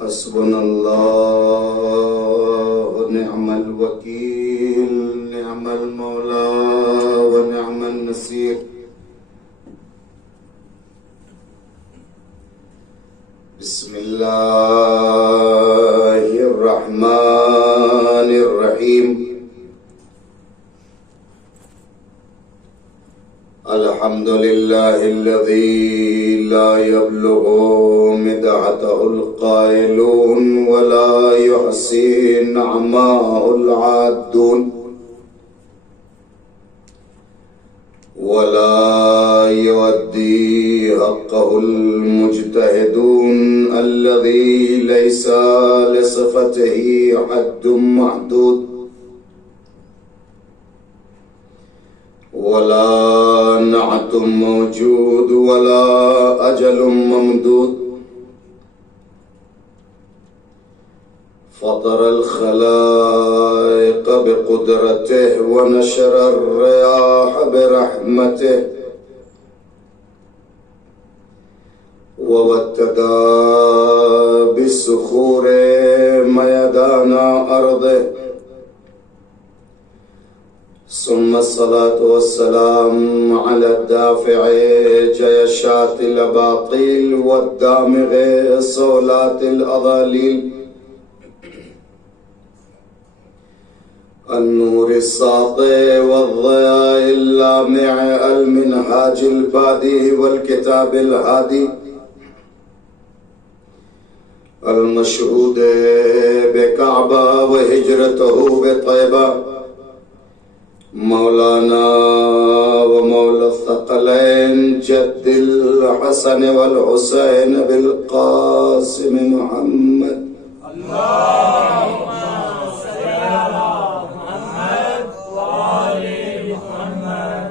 حسبنا الله ونعم الوكيل، نعم المولى ونعم النصير. بسم الله الرحمن الرحيم. الحمد لله الذي لا يبلغ مدحته القائلون ولا يحصي نعماء العادون، ولا يؤدي حقه المجتهدون، الذي ليس لصفته حد محدود ولا نعت موجود ولا أجل ممدود. فطر الخلائق بقدرته ونشر الرياح برحمته، ووتدا بالصخور ميدان أرضه. ثم الصلاة والسلام على الدافع جيشات الأباطيل والدامغ صولات الأضاليل، النور الساطع والضياء اللامع، المنهاج البادي والكتاب الهادي، المشهود بكعبة وهجرته بطيبة، مولانا ومولى الثقلين جد الحسن والحسين بالقاسم محمد. اللهم صل على محمد وآل محمد،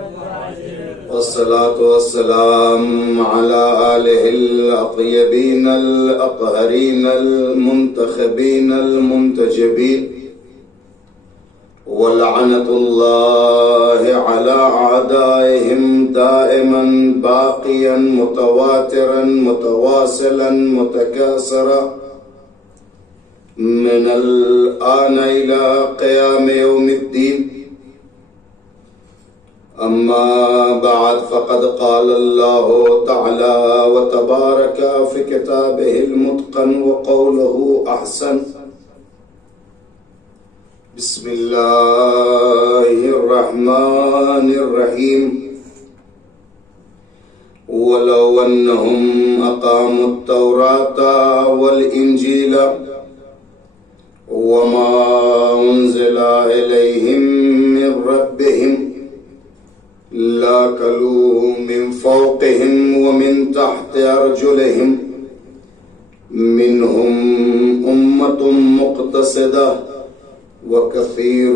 والصلاة والسلام على آله الأطيبين الأطهرين المنتخبين المنتجبين، ولعنة الله على أعدائهم دائما باقيا متواترا متواصلا متكاثرا من الآن إلى قيام يوم الدين. أما بعد، فقد قال الله تعالى وتبارك في كتابه المتقن وقوله أحسن. بسم الله الرحمن الرحيم. ولو أنهم أقاموا التوراة والإنجيل وما أنزل إليهم من ربهم لأكلوا من فوقهم ومن تحت أرجلهم، منهم أمة مقتصدة وكثير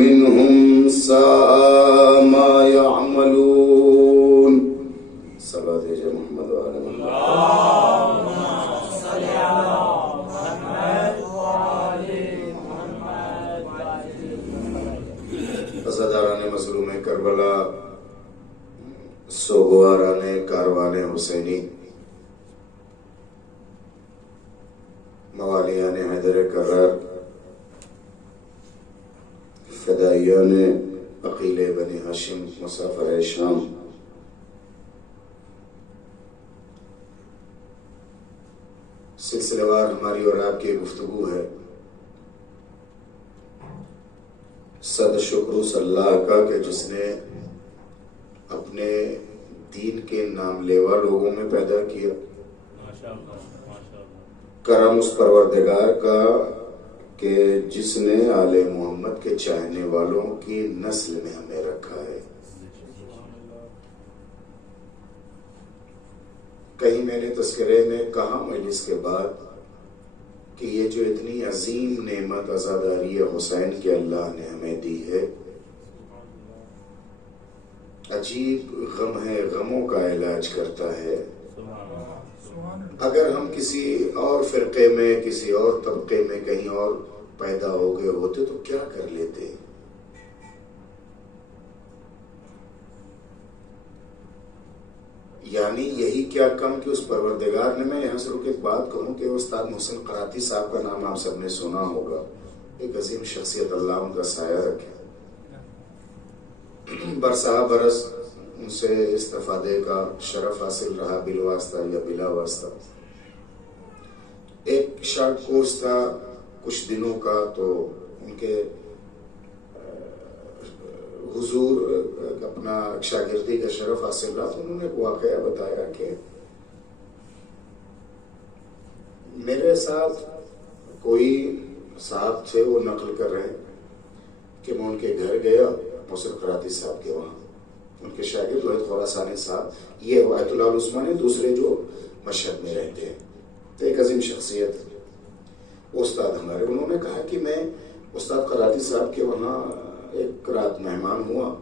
منهم ساء ما يعملون. صلاة محمد وعلى اللهم صل على محمد وآل محمد. عزاداران مظلوم کربلا، سوگواران کاروان حسینی، موالیان حیدر کرار، فدائیان عقیل بنی ہاشم مسافر شام، سلسلہ وار ہماری اور آپ کی گفتگو ہے. صد شکر اس اللہ کا کہ جس نے اپنے دین کے نام لیوا لوگوں میں پیدا کیا. کرم اس پروردگار کا کہ جس نے آل محمد کے چاہنے والوں کی نسل میں ہمیں رکھا ہے. کہیں میں نے تذکرے میں کہا مجلس کے بعد کہ یہ جو اتنی عظیم نعمت عزاداری حسین کی اللہ نے ہمیں دی ہے، عجیب غم ہے، غموں کا علاج کرتا ہے. اگر ہم کسی اور فرقے میں، کسی اور طبقے میں کہیں اور پیدا ہو گئے ہوتے تو کیا کر لیتے. یعنی یہی کیا کم کہ اس پروردگار نے، میں یہاں سے رک ایک بات کہوں کہ استاد محسن قراتی صاحب کا نام آپ سب نے سنا ہوگا، ایک عظیم شخصیت، اللہ ان کا سایہ رکھے، برسا برس ان سے استفادے کا شرف حاصل رہا، بالواسطہ یا بلا واسطہ۔ ایک شارٹ کورس تھا کچھ دنوں کا، تو ان کے حضور اپنا شاگردی کا شرف حاصل رہا، تو انہوں نے ایک واقعہ بتایا کہ میرے ساتھ کوئی صاحب تھے، وہ نقل کر رہے ہیں کہ میں ان کے گھر گیا، محسن قراتی صاحب کے وہاں، ان کے شاگرد وحید خراسانی صاحب، یہ وحید اللہ العثمانی دوسرے جو مشہد میں رہتے ہیں، تو ایک عظیم شخصیت استاد ہمارے، انہوں نے کہا کہ میں استاد قراتی صاحب کے وہاں ایک رات مہمان ہوا،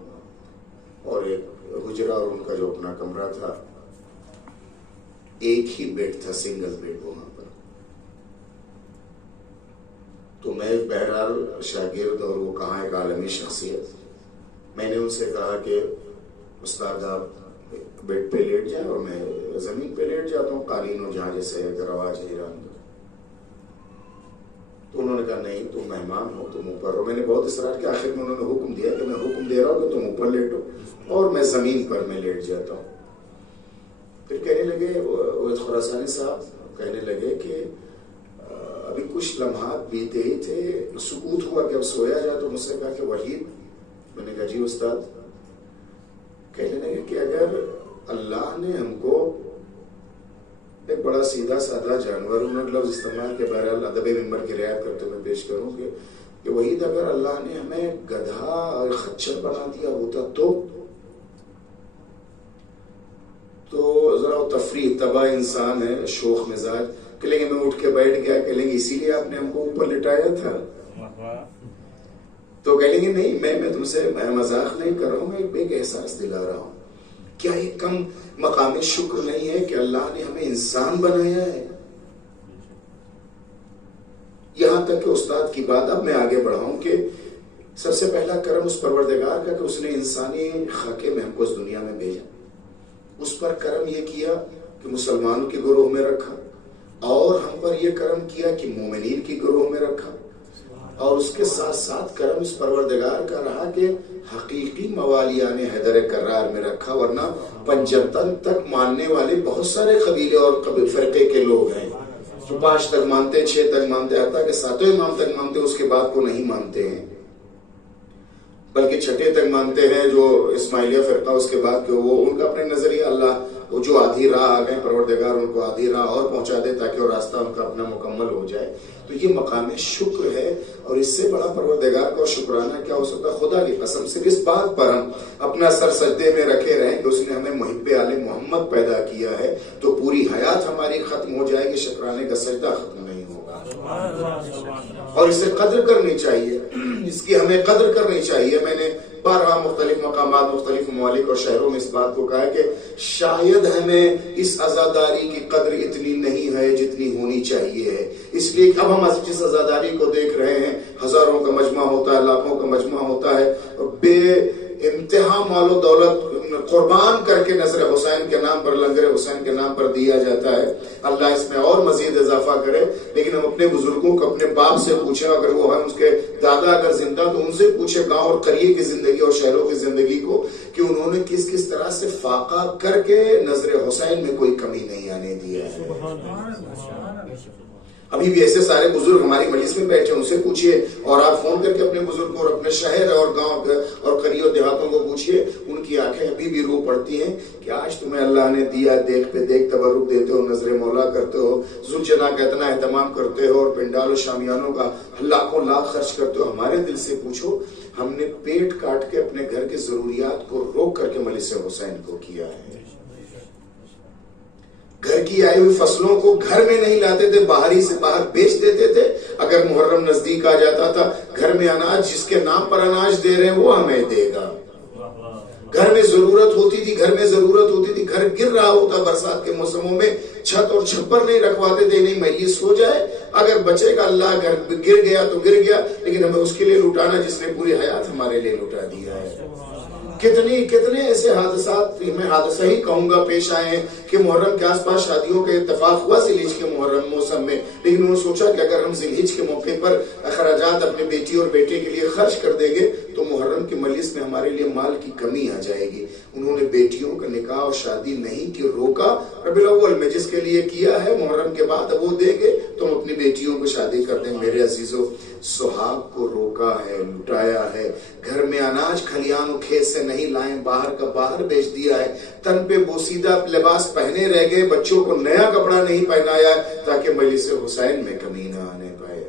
اور ایک حجرہ اور ان کا جو اپنا کمرہ تھا، ایک ہی بیڈ تھا، سنگل بیڈ وہاں پر۔ تو میں بہرحال شاگرد اور وہ کہاں ایک عالمی شخصیت، میں نے ان سے کہا کہ استاد آپ بیڈ پہ لیٹ جائیں اور میں زمین پہ لیٹ جاتا ہوں، قالین اور جہاں جیسے رواج ہے ایران کا۔ تو انہوں نے کہا نہیں، تم مہمان ہو، تم اوپر رہو۔ میں نے بہت اصرار کیا، آخر میں انہوں نے حکم دیا کہ میں حکم دے رہا ہوں کہ تم اوپر لیٹو اور میں زمین پر میں لیٹ جاتا ہوں۔ پھر کہنے لگے وحید خراسانی صاحب، کہنے لگے کہ ابھی کچھ لمحات بیتے ہی تھے، سکوت ہوا کہ اب سویا جائے، تو مجھ سے کہا کہ وحید، میں نے کہا جی استاد، کہنے لگے کہ اگر اللہ نے ہم کو ایک بڑا سیدھا سادہ جانور، انہوں نے لفظ استعمال کے، بہرحال ادب ممبر کی رعایت کرتے ہوئے پیش کروں کہ وحید اگر اللہ نے ہمیں گدھا اور خچر بنا دیا ہوتا تو ذرا وہ تفریح طبع انسان ہے، شوخ مزاج، کہ لیں گے میں اٹھ کے بیٹھ گیا، کہ لیں گے اسی لیے آپ نے ہم کو اوپر لٹایا تھا۔ تو کہیں گے نہیں، میں تم سے مذاق نہیں کر رہا ہوں، میں ایک احساس دلا رہا ہوں۔ کیا یہ کم مقام شکر نہیں ہے کہ اللہ نے ہمیں انسان بنایا ہے؟ یہاں تک کہ استاد کی بات اب میں آگے بڑھاؤں کہ سب سے پہلا کرم اس پروردگار کا کہ اس نے انسانی خاکے میں ہم کو اس دنیا میں بھیجا، اس پر کرم یہ کیا کہ مسلمانوں کے گروہ میں رکھا، اور ہم پر یہ کرم کیا کہ مومنین کی گروہ میں رکھا، اور اس کے ساتھ ساتھ کرم اس پروردگار کا رہا کہ حقیقی موالیان حیدر کرار میں رکھا، ورنہ پنجتن تک ماننے والے بہت سارے قبیلے اور فرقے کے لوگ ہیں جو 5 تک مانتے، 6 تک مانتے، حتیٰ کہ 7 امام تک مانتے، اس کے بعد کو نہیں مانتے ہیں، بلکہ 6 تک مانتے ہیں جو اسماعیلیہ فرقہ، اس کے بعد کہ وہ ان کا اپنے نظریہ، اللہ وہ جو آدھی راہ آ گئے، پروردگار ان کو آدھی راہ اور پہنچا دے تاکہ وہ راستہ ان کا اپنا مکمل ہو جائے۔ تو یہ مقام شکر ہے، اور اس سے بڑا پروردگار کا شکرانہ کیا ہو سکتا؟ خدا کی قسم صرف اس بات پر ہم اپنا سر سجدے میں رکھے رہیں کہ اس نے ہمیں محب آل محمد پیدا کیا ہے، تو پوری حیات ہماری ختم ہو جائے گی، شکرانے کا سجدہ ختم نہیں ہوگا۔ اور اسے قدر کرنی چاہیے، اس کی ہمیں قدر کرنی چاہیے۔ میں نے بارہا مختلف مقامات، مختلف ممالک اور شہروں میں اس بات کو کہا ہے کہ شاید ہمیں اس عزاداری کی قدر اتنی نہیں ہے جتنی ہونی چاہیے ہے، اس لیے اب ہم جس عزاداری کو دیکھ رہے ہیں، ہزاروں کا مجمع ہوتا ہے، لاکھوں کا مجمع ہوتا ہے، بے انتہا مال و دولت قربان کر کے نصر حسین کے نام پر، لنگر حسین کے نام پر دیا جاتا ہے۔ اللہ اس میں اور مزید اضافہ کرے، لیکن ہم اپنے بزرگوں کو، اپنے باپ سے پوچھیں، اگر وہ ہیں اس کے دادا اگر زندہ تو ان سے پوچھیں گاؤں اور قریے کی زندگی اور شہروں کی زندگی کو کہ انہوں نے کس کس طرح سے فاقہ کر کے نظر حسین میں کوئی کمی نہیں آنے دیا ہے۔ ابھی بھی ایسے سارے بزرگ ہماری مجلس میں بیٹھے، ان سے پوچھئے، اور آپ فون کر کے اپنے بزرگوں اور اپنے شہر اور گاؤں اور قریوں دیہاتوں کو پوچھئے، ان کی آنکھیں ابھی بھی رو پڑتی ہیں کہ آج تمہیں اللہ نے دیا، دیکھ پہ دیکھ تبرک دیتے ہو، نظر مولا کرتے ہو، ذوالجناح کا اتنا اہتمام کرتے ہو، اور پنڈال و شامیانوں کا لاکھوں لاکھ خرچ کرتے ہو۔ ہمارے دل سے پوچھو، ہم نے پیٹ کاٹ کے اپنے گھر کے ضروریات کو روک کر کے مجلس حسین کو کیا ہے۔ گھر کی آئی ہوئی فصلوں کو گھر میں نہیں لاتے تھے، باہری سے باہر بیچ دیتے تھے۔ اگر محرم نزدیک آ جاتا تھا، گھر میں اناج، جس کے نام پر اناج دے رہے ہیں وہ ہمیں دے گا۔ گھر میں ضرورت ہوتی تھی، گھر میں ضرورت ہوتی تھی، گھر گر رہا ہوتا برسات کے موسموں میں، چھت اور چھپر نہیں رکھواتے تھے، نہیں میں یہ سو جائے، اگر بچے گا اللہ، گھر گر گیا تو گر گیا، لیکن ہمیں اس کے لیے لٹانا جس نے پوری حیات ہمارے لیے لٹا دیا ہے۔ کتنے ایسے حادثات، میں حادثہ ہی کہوں گا، پیش آئے ہیں کہ محرم کے آس پاس شادیوں کے اتفاق ہوا ذی الحج کے محرم موسم میں، لیکن انہوں نے سوچا کہ اگر ہم ذی الحج کے موقع پر اخراجات اپنے بیٹی اور بیٹے کے لیے خرچ کر دیں گے تو محرم کے مجلس میں ہمارے لیے مال کی کمی آ جائے گی. انہوں نے بیٹیوں کا نکاح اور شادی نہیں کی، روکا. ربیع الاول میں جس کے لیے کیا ہے محرم کے بعد اب وہ دیں گے تم اپنی بیٹیوں کو شادی کر دیں. میرے عزیزو، سہاگ کو روکا ہے، لٹایا ہے. گھر میں اناج کھلیان و کھیت سے نہیں لائیں، باہر کا باہر بیچ دیا ہے. تن پہ بوسیدہ لباس پہنے رہ گئے، بچوں کو نیا کپڑا نہیں پہنایا تاکہ مجلس حسین میں کمی نہ آنے پائے.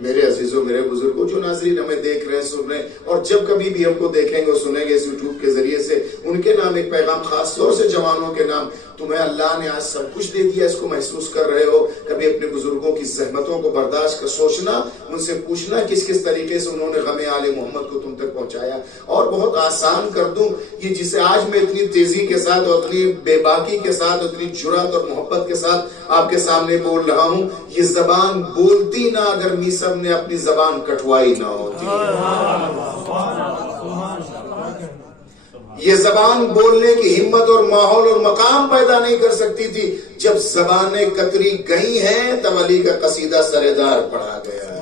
میرے عزیزوں، میرے بزرگوں، جو ناظرین ہمیں دیکھ رہے ہیں، سن رہے ہیں، اور جب کبھی بھی ہم کو دیکھیں گے اور سنیں گے اس یوٹیوب کے ذریعے سے، ان کے نام ایک پیغام، خاص طور سے جوانوں کے نام. تمہیں اللہ نے آج سب کچھ دے دیا، اس کو محسوس کر رہے ہو. کبھی اپنے بزرگوں کی زحمتوں کو برداشت کر سوچنا، ان سے پوچھنا کس کس طریقے سے انہوں نے غم آل محمد کو تم تک پہنچایا. اور بہت آسان کر دوں، یہ جسے آج میں اتنی تیزی کے ساتھ اور اتنی بے باکی کے ساتھ، اتنی جرات اور محبت کے ساتھ آپ کے سامنے بول رہا ہوں، یہ زبان بولتی نہ اگر میسر نے اپنی زبان کٹوائی نہ ہوتی. یہ زبان بولنے کی ہمت اور ماحول اور مقام پیدا نہیں کر سکتی تھی. جب زبانیں کتری گئی ہیں تب علی کا قصیدہ سردار پڑھا گیا ہے.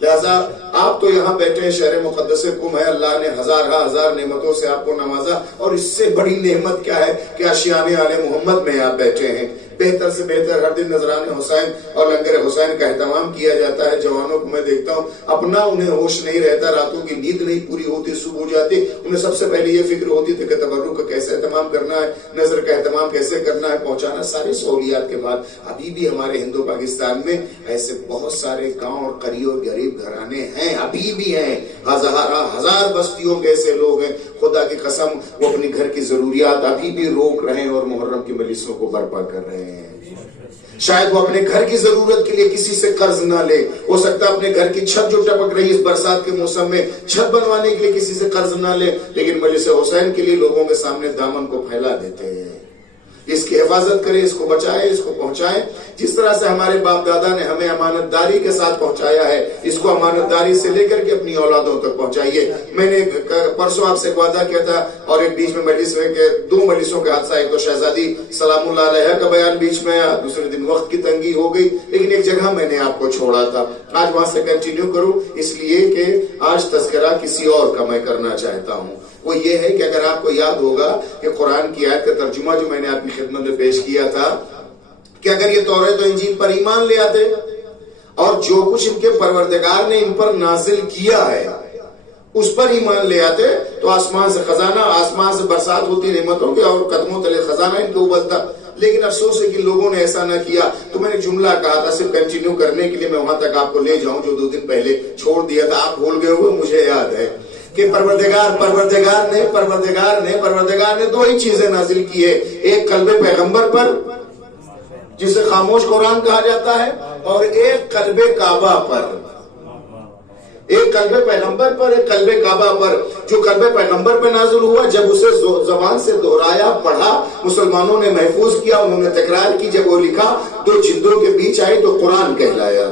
لہذا آپ تو یہاں بیٹھے، شہر مقدس قم ہے، اللہ نے ہزار نعمتوں سے آپ کو نوازا، اور اس سے بڑی نعمت کیا ہے کہ آشیانِ آل محمد میں آپ بیٹھے ہیں. بہتر سے بہتر ہر دن نذران حسین اور لنگر حسین کا اہتمام کیا جاتا ہے. جوانوں کو میں دیکھتا ہوں اپنا انہیں ہوش نہیں رہتا، راتوں کی نیند نہیں پوری ہوتی، صبح ہو جاتی، انہیں سب سے پہلے یہ فکر ہوتی تھی کہ تبرک کا کیسے اہتمام کرنا ہے، نظر کا اہتمام کیسے کرنا ہے، پہنچانا. ساری سہولیات کے بعد ابھی بھی ہمارے ہندو پاکستان میں ایسے بہت سارے گاؤں اور قریب اور غریب گھرانے ہیں، ابھی بھی ہیں. ہزار بستیوں کے ایسے لوگ ہیں، خدا کی قسم وہ اپنی گھر کی ضروریات ابھی بھی روک رہے ہیں اور محرم کی مجلسوں کو برپا کر رہے ہیں. شاید وہ اپنے گھر کی ضرورت کے لیے کسی سے قرض نہ لے، ہو سکتا ہے اپنے گھر کی چھت جو ٹپک رہی اس برسات کے موسم میں چھت بنوانے کے لیے کسی سے قرض نہ لے، لیکن مجلس حسین کے لیے لوگوں کے سامنے دامن کو پھیلا دیتے ہیں. اس کی حفاظت کریں، اس کو بچائیں، اس کو پہنچائیں. جس طرح سے ہمارے باپ دادا نے ہمیں امانت داری کے ساتھ پہنچایا ہے، اس کو امانت داری سے لے کر کے اپنی اولادوں تک پہنچائیے. میں نے پرسوں آپ سے وعدہ کیا تھا، اور ایک بیچ میں مجلس میں کہ 2 مجلسوں کا حادثہ، ایک تو شہزادی سلام اللہ علیہ کا بیان بیچ میں آیا، دوسرے دن وقت کی تنگی ہو گئی، لیکن ایک جگہ میں نے آپ کو چھوڑا تھا. آج وہاں سے کنٹینیو کروں، اس لیے کہ آج تذکرہ کسی اور کا میں کرنا چاہتا ہوں. وہ یہ ہے کہ اگر آپ کو یاد ہوگا کہ قرآن کی آیت کا ترجمہ جو میں نے آپ کی خدمت میں پیش کیا تھا کہ اگر یہ توریت و انجیل پر ایمان لے آتے اور جو کچھ ان کے پروردگار نے ان پر نازل کیا ہے اس پر ایمان لے آتے تو آسمان سے خزانہ، آسمان سے برسات ہوتی نعمتوں کے اور قدموں تلے خزانہ ان کو ابلتا. لیکن افسوس ہے کہ لوگوں نے ایسا نہ کیا. تو میں نے جملہ کہا تھا صرف کنٹینیو کرنے کے لیے میں وہاں تک آپ کو لے جاؤں جو 2 دن پہلے چھوڑ دیا تھا. آپ بھول گئے ہوئے، مجھے یاد ہے کہ پروردگار نے 2 ہی چیزیں نازل کی ہے. ایک قلب پیغمبر پر جسے خاموش قرآن کہا جاتا ہے، اور ایک قلب کعبہ پر. ایک قلب پیغمبر پر، ایک قلب کعبہ پر. جو قلب پیغمبر پر نازل ہوا، جب اسے زبان سے دہرایا، پڑھا، مسلمانوں نے محفوظ کیا، انہوں نے تکرار کی، جب وہ لکھا 2 جلدوں کے بیچ آئی تو قرآن کہلایا.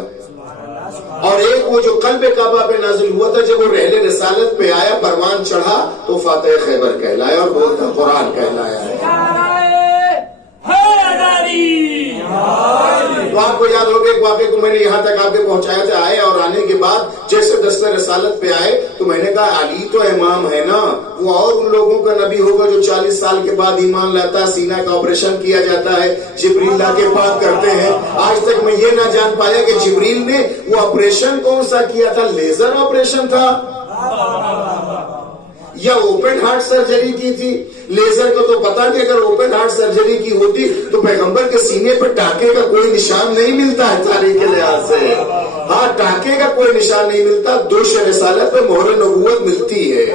اور ایک وہ جو قلب کعبہ پہ نازل ہوا تھا، جب وہ رحل رسالت پہ آیا، پروان چڑھا تو فاتح خیبر کہلایا اور بولتا قرآن کہلایا ہے. تو آپ کو یاد ہوگا ایک واقعے کو میں نے یہاں تک آپ کے پہنچایا تھا. آئے اور آنے کے بعد جیسے دستہ رسالت پہ آئے تو میں نے کہا علی تو امام ہے نا، وہ اور ان لوگوں کا نبی ہوگا جو 40 سال کے بعد ایمان لاتا ہے. سینہ کا آپریشن کیا جاتا ہے، جبریل لا کے پاک کرتے ہیں. آج تک میں یہ نہ جان پایا کہ جبریل نے وہ آپریشن کون سا کیا تھا، لیزر آپریشن تھا یا اوپن ہارٹ سرجری کی تھی. لیزر کو تو پتا کہ اگر اوپن ہارٹ سرجری کی ہوتی تو پیغمبر کے سینے پر ٹانکے کا کوئی نشان نہیں ملتا ہے تاریخ کے لحاظ سے. ہاں، ٹانکے کا کوئی نشان نہیں ملتا، 2 رسالت پہ مہر نبوت ملتی ہے.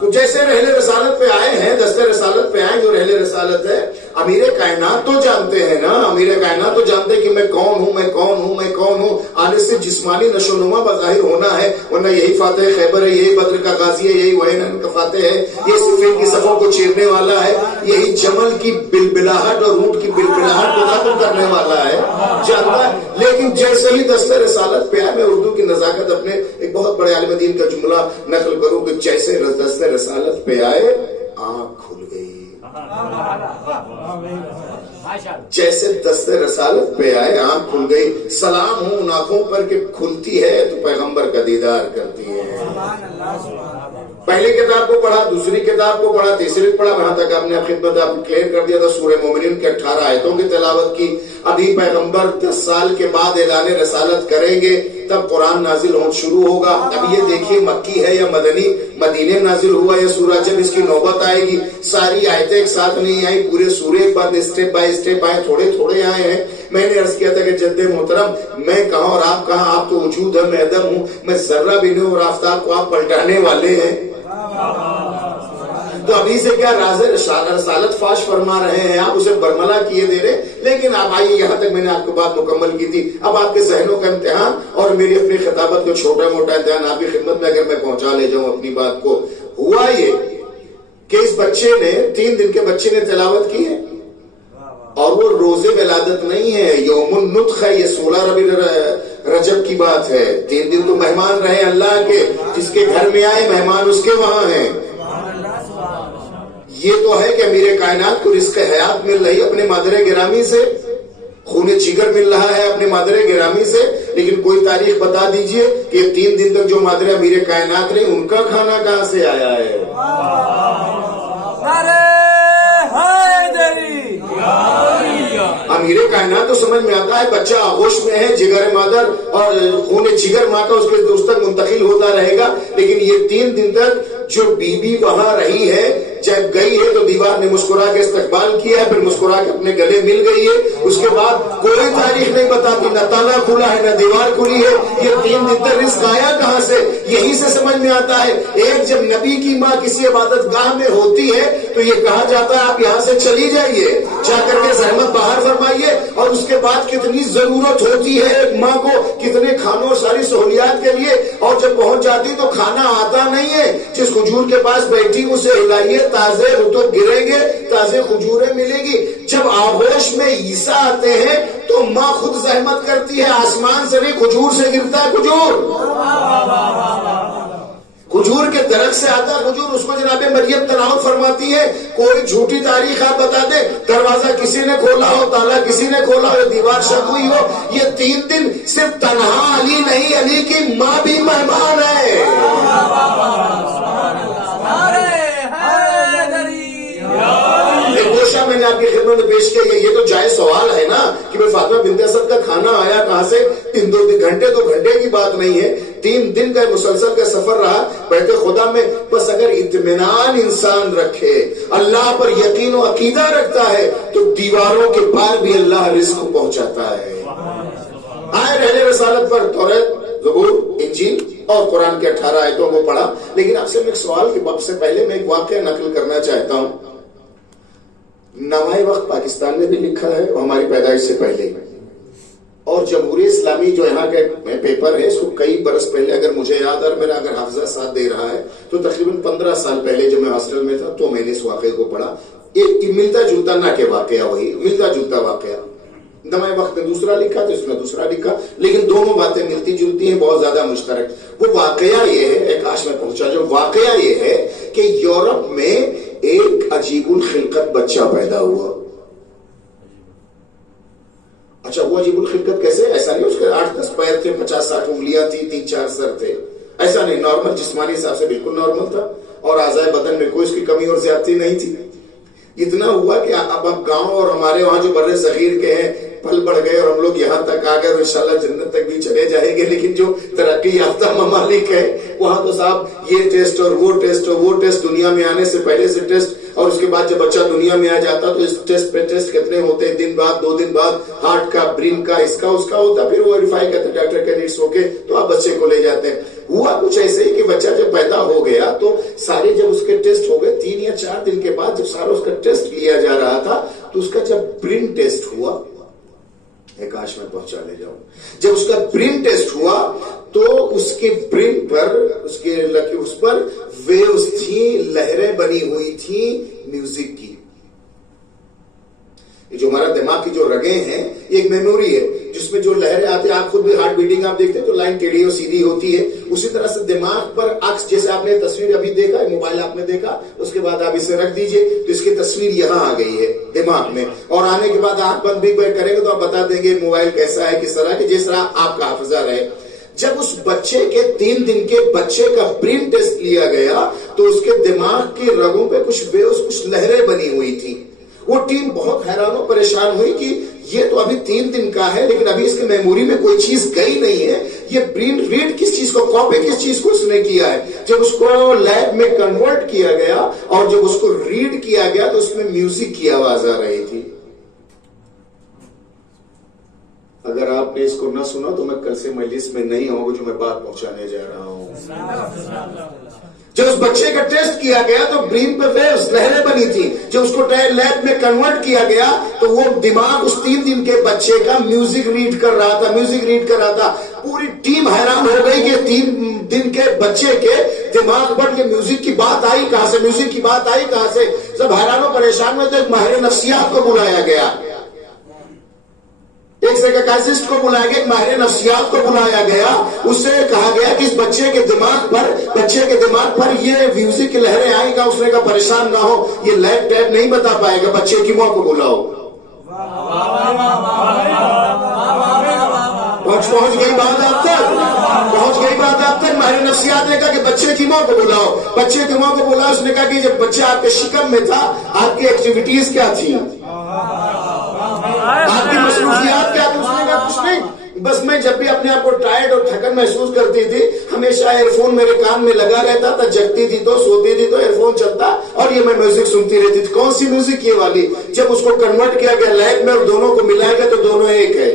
تو جیسے رحل رسالت پہ آئے ہیں، دستہ رسالت پہ آئے جو رحل رسالت ہے، امیر کائنات تو جانتے ہیں نا، امیر کائنات تو جانتے ہیں کہ میں کون ہوں، میں کون ہوں، میں کون ہوں. آنے سے جسمانی نشو نما بظاہر ہونا ہے، ورنہ یہی فاتح خیبر ہے، یہی بدر کا غازی ہے، یہی وحین کا فاتح ہے، یہ صفین کی صفوں کو چیرنے والا ہے، یہی جمل کی بلبلاہٹ اور اونٹ کی بلبلاہٹ کو ختم کرنے والا ہے، جانتا ہے۔ لیکن جیسے ہی دست رسالت پہ آئے، میں اردو کی نزاکت اپنے ایک بہت بڑے عالم دین کا جملہ نقل کروں کہ جیسے دست رسالت پہ آئے آنکھ کھل گئی، جیسے دست رسالت پہ آئے آنکھ کھل گئی۔ سلام ہوں ان آنکھوں پر کہ کھلتی ہے تو پیغمبر کا دیدار کرتی ہے۔ پہلی کتاب کو پڑھا، دوسری کتاب کو پڑھا، تیسری پڑھا، وہاں تک آپ نے خدمت آپ کلیئر کر دیا تھا۔ سورہ مومنین کے 18 آیتوں کی تلاوت کی۔ ابھی پیغمبر 10 سال کے بعد اعلان رسالت کریں گے، تب قرآن نازل ہونا شروع ہوگا۔ اب یہ دیکھیے مکی ہے یا مدنی، مدینے نازل ہوا یا سورہ، جب اس کی نوبت آئے گی ساری آیتیں ایک ساتھ نہیں آئی، پورے سورے ایک بعد اسٹیپ بائی اسٹیپ آئے، تھوڑے تھوڑے آئے ہیں۔ میں نے عرض کیا تھا کہ جد محترم میں کہاں اور آپ کہاں، آپ تو وجود ہے، میں عدم ہوں، میں ذرہ بھی نہیں ہوں، اور آفتاب کو آپ پلٹانے والے ہیں۔ تو ابھی سے کیا راز رسالت فاش فرما رہے ہیں، آپ اسے برملا کیے دے رہے۔ لیکن آپ آئیے، یہاں تک میں نے آپ کو بات مکمل کی تھی۔ اب آپ کے ذہنوں کا امتحان اور میری اپنی خطابت کو چھوٹا موٹا امتحان آپ کی خدمت میں اگر میں پہنچا لے جاؤں اپنی بات کو۔ ہوا یہ کہ اس بچے نے 3 دن کے بچے نے تلاوت کی ہے، اور وہ روزے ولادت نہیں ہے، یوم النطق ہے، یہ 16 رجب کی بات ہے۔ 3 دن تو مہمان رہے اللہ کے، جس کے گھر میں آئے مہمان اس کے وہاں ہیں۔ یہ تو ہے کہ امیر کائنات کو رزق حیات مل رہی اپنے مادر گرامی سے، خون جگر مل رہا ہے اپنے مادر گرامی سے، لیکن کوئی تاریخ بتا دیجئے کہ 3 دن تک جو مادر امیر کائنات رہے ان کا کھانا کہاں سے آیا ہے؟ امیر کائنات تو سمجھ میں آتا ہے بچہ آغوش میں ہے، جگر مادر اور خون جگر ماں کا اس کے دوست تک منتقل ہوتا رہے گا، لیکن یہ 3 دن تک جو بیوی وہاں رہی ہے، جب گئی ہے تو دیوار نے مسکرا کے استقبال کیا ہے، پھر مسکرا کے اپنے گلے مل گئی ہے، اس کے بعد کوئی تاریخ نہیں بتاتی، نہ تالا کھلا ہے نہ دیوار کھلی ہے۔ یہ 3 دن تک رزق آیا کہاں سے؟ یہی سے سمجھ میں آتا ہے ایک جب نبی کی ماں کسی عبادت گاہ میں ہوتی ہے تو یہ کہا جاتا ہے آپ یہاں سے چلی جائیے، جا کر کے زحمت باہر فرمائیے، اور اس کے بعد کتنی ضرورت ہوتی ہے ایک ماں کو کتنے کھانوں اور ساری سہولیات کے لیے، اور جب پہنچ جاتی تو کھانا آتا نہیں ہے۔ جس کھجور کے پاس بیٹھی اسے ہلائیے، تازے رطب گریں گے، تازے کھجوریں ملے گی۔ جب آغوش میں عیسیٰ آتے ہیں تو ماں خود زحمت کرتی ہے، آسمان سے نہیں کھجور سے گرتا ہے کھجور، کھجور کے درخت سے آتا کھجور، اس کو جناب مریم تناول فرماتی ہے۔ کوئی جھوٹی تاریخ آپ بتا دیں، دروازہ کسی نے کھولا ہو، تالا کسی نے کھولا ہو، دیوار شک ہوئی ہو۔ یہ 3 دن صرف تنہا علی نہیں، علی کی ماں بھی مہمان ہے۔ میں نے آپ کی خدمت میں پیش کیا، یہ تو جائز سوال ہے نا کہ فاطمہ بنت اسد کا کھانا آیا کہاں سے؟ 2 گھنٹے کی بات نہیں ہے، 3 دن کا مسلسل کا سفر رہا بیت خدا میں۔ بس اگر اطمینان انسان رکھے، اللہ پر یقین و عقیدہ رکھتا ہے تو دیواروں کے پار بھی اللہ رزق پہنچاتا ہے۔ آئے رہنے رسالت پر توریت، زبور، انجیل اور قرآن کے 18 آیتوں کو پڑھا، لیکن آپ سے میں ایک سوال کے باب سے پہلے میں ایک واقعہ نقل کرنا چاہتا ہوں۔ نامہ وقت پاکستان میں بھی لکھا ہے ہماری پیدائش سے پہلے، اور جمہوریہ اسلامی جو یہاں کا پیپر ہے اس کو کئی برس پہلے، اگر مجھے یاد ہے، میرا اگر حافظہ ساتھ دے رہا ہے تو تقریباً 15 سال پہلے جب میں ہاسٹل میں تھا تو میں نے اس واقعے کو پڑھا۔ ایک ملتا جلتا نہ کہ واقعہ، وہی ملتا جلتا واقعہ۔ نامہ وقت نے دوسرا لکھا تو اس نے دوسرا لکھا، لیکن دونوں باتیں ملتی جلتی ہیں، بہت زیادہ مشترک۔ وہ واقعہ یہ ہے، ایک آج میں پہنچا جو واقعہ یہ ہے کہ یورپ میں ایک عجیب الخلقت بچہ پیدا ہوا۔ اچھا وہ عجیب الخلقت کیسے؟ ایسا نہیں اس کے 8-10 پیر تھے، 50-60 انگلیاں تھی، 3-4 سر تھے، ایسا نہیں، نارمل جسمانی حساب سے بالکل نارمل تھا، اور اعضائے بدن میں کوئی اس کی کمی اور زیادتی نہیں تھی۔ اتنا ہوا کہ اب گاؤں اور ہمارے وہاں جو بر صغیر کے ہیں پل بڑھ گئے اور ہم لوگ یہاں تک آ گئے، انشاءاللہ جنت تک بھی چلے جائیں گے، لیکن جو ترقی یافتہ ممالک ہے وہاں تو صاحب یہ ٹیسٹ اور وہ ٹیسٹ اور وہ ٹیسٹ، دنیا میں آنے سے پہلے سے ٹیسٹ، اور اس کے بعد جب بچہ دنیا میں آ جاتا تو اس ٹیسٹ پہ ٹیسٹ کتنے ہوتے ہیں، دن بعد 2 دن بعد ہارٹ کا، برین کا، اس کا اس کا ہوتا، پھر وہ ویریفائی کرتے ڈاکٹر کے نیڈس ہو کے تو آپ بچے کو لے جاتے ہیں۔ ہوا کچھ ایسے ہی کہ بچہ جب پیدا ہو گیا تو سارے جب اس کے ٹیسٹ ہو گئے 3 یا 4 دن کے بعد جب سارا اس کا ٹیسٹ لیا جا رہا تھا تو اس کا جب برین ٹیسٹ ہوا، ایک آج میں پہنچا لے جاؤں، جب اس کا برین ٹیسٹ ہوا تو اس کے برین پر اس پر ویوز تھی، لہریں بنی ہوئی تھی میوزک کی. جو ہمارا دماغ کی جو رگیں ہیں یہ ایک میموری ہے جس میں جو لہریں آتی ہیں. آپ خود بھی ہارٹ بیٹنگ آپ دیکھتے ہیں تو لائن ٹیڑھی اور سیدھی ہوتی ہے. اسی طرح سے دماغ پر عکس، جیسے آپ نے تصویر ابھی دیکھا، موبائل آپ نے دیکھا، اس کے بعد آپ اسے رکھ دیجئے تو اس کی تصویر یہاں آ گئی ہے دماغ میں، اور آنے کے بعد آنکھ بند بھی کریں گے تو آپ بتا دیں گے موبائل کیسا ہے، کس طرح کہ جس طرح آپ کا حافظہ رہے. جب اس بچے کے 3 دن کے بچے کا برین ٹیسٹ لیا گیا تو اس کے دماغ کے رگوں پہ کچھ ویوز، کچھ لہریں بنی ہوئی تھی. وہ ٹیم بہت حیران و پریشان ہوئی کہ یہ تو ابھی 3 دن کا ہے لیکن ابھی اس کے میموری میں کوئی چیز گئی نہیں ہے. یہ برین ریڈ کس چیز کو، کاپی کس چیز کو اس نے کیا ہے؟ جب اس کو لیب میں کنورٹ کیا گیا اور جب اس کو ریڈ کیا گیا تو اس میں میوزک کی آواز آ رہی تھی. اگر آپ نے اس کو نہ سنا تو میں کل سے مجلس میں نہیں آؤں گا جو میں بات پہنچانے جا رہا ہوں. جب اس بچے کا ٹیسٹ کیا گیا تو برین پہ ویوز، لہریں بنی تھی. جب اس کو لیب میں کنورٹ کیا گیا تو وہ دماغ اس 3 دن کے بچے کا میوزک ریڈ کر رہا تھا. پوری ٹیم حیران ہو گئی کہ 3 دن کے بچے کے دماغ پر یہ میوزک کی بات آئی کہاں سے، میوزک کی بات آئی کہاں سے. سب حیران و پریشان ہوئے تو ایک ماہر نفسیات کو بلایا گیا، ایک سائیکیٹرسٹ کو بلایا گیا، ایک ماہر نفسیات کو بلایا گیا. اس سے کہا گیا کہ اس بچے کے دماغ پر یہ میوزک کی لہریں آئیں گا. اس نے کہا پریشان نہ ہو، یہ لیب ٹیب نہیں بتا پائے گا، بچے کی ماں کو بلاؤ. پہنچ گئی بات آپ تک. ماہر نفسیات نے کہا کہ بچے کی ماں کو بلاؤ. بچے کی ماں کو بلاؤ. اس نے کہا کہ جب بچہ آپ کے شکم میں تھا آپ کی ایکٹیویٹیز کیا تھی، آپ کی مصروفیات کیا تھی؟ اس نے کہا کچھ نہیں، بس میں جب بھی اپنے آپ کو ٹائرڈ اور تھکن محسوس کرتی تھی ہمیشہ ایئر فون میرے کان میں لگا رہتا تھا، جگتی تھی تو سوتی تھی تو ایئر فون چلتا اور یہ میں میوزک سنتی رہتی تھی. کون سی میوزک؟ یہ والی. جب اس کو کنورٹ کیا گیا لیب میں اور دونوں کو ملایا گیا تو دونوں ایک ہے.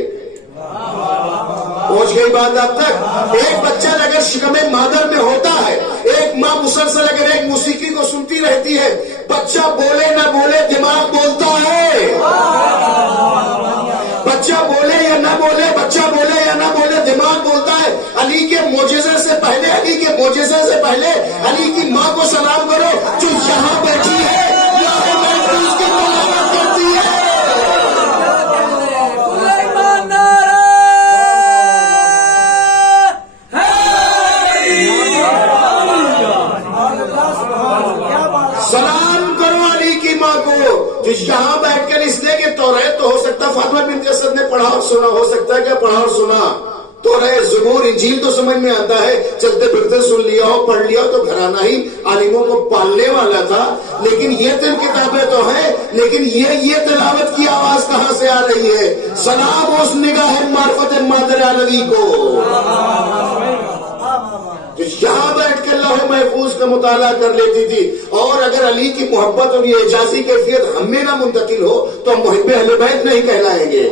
پہنچ گئی بات آپ تک. ایک بچہ اگر شکم مادر میں ہوتا ہے، ایک ماں مسلسل اگر ایک موسیقی کو سنتی رہتی ہے، بچہ بولے نہ بولے دماغ بولتا ہے. بچہ بولے یا نہ بولے دماغ بولتا ہے. علی کے معجزے سے پہلے علی کی ماں کو سلام کرو جو یہاں بیٹھی ہے، اس کی تلاوت کرتی ہے. سلام کرو علی کی ماں کو جو یہاں بیٹھ کر، اس لیے کہ توریت تو ہو سکتا فاطمہ بنت اسد نے پڑھا اور سنا، ہو سکتا ہے کیا پڑھا اور سنا. توریت، زبور، انجیل تو سمجھ میں آتا ہے، چلتے پھرتے سن لیا ہو، پڑھ لیا ہو، تو گھرانہ ہی عالموں کو پالنے والا تھا. لیکن یہ 3 کتابیں تو ہیں، لیکن یہ تلاوت کی آواز کہاں سے آ رہی ہے؟ سلام اس نگاہ معرفت مادر علوی کو جو یہاں بیٹھ کے لوح محفوظ کا مطالعہ کر لیتی تھی. اور اگر علی کی محبت اور یہ اعجازی کیفیت ہم میں نہ منتقل ہو تو ہم محب اہل بیت نہیں کہلائیں گے.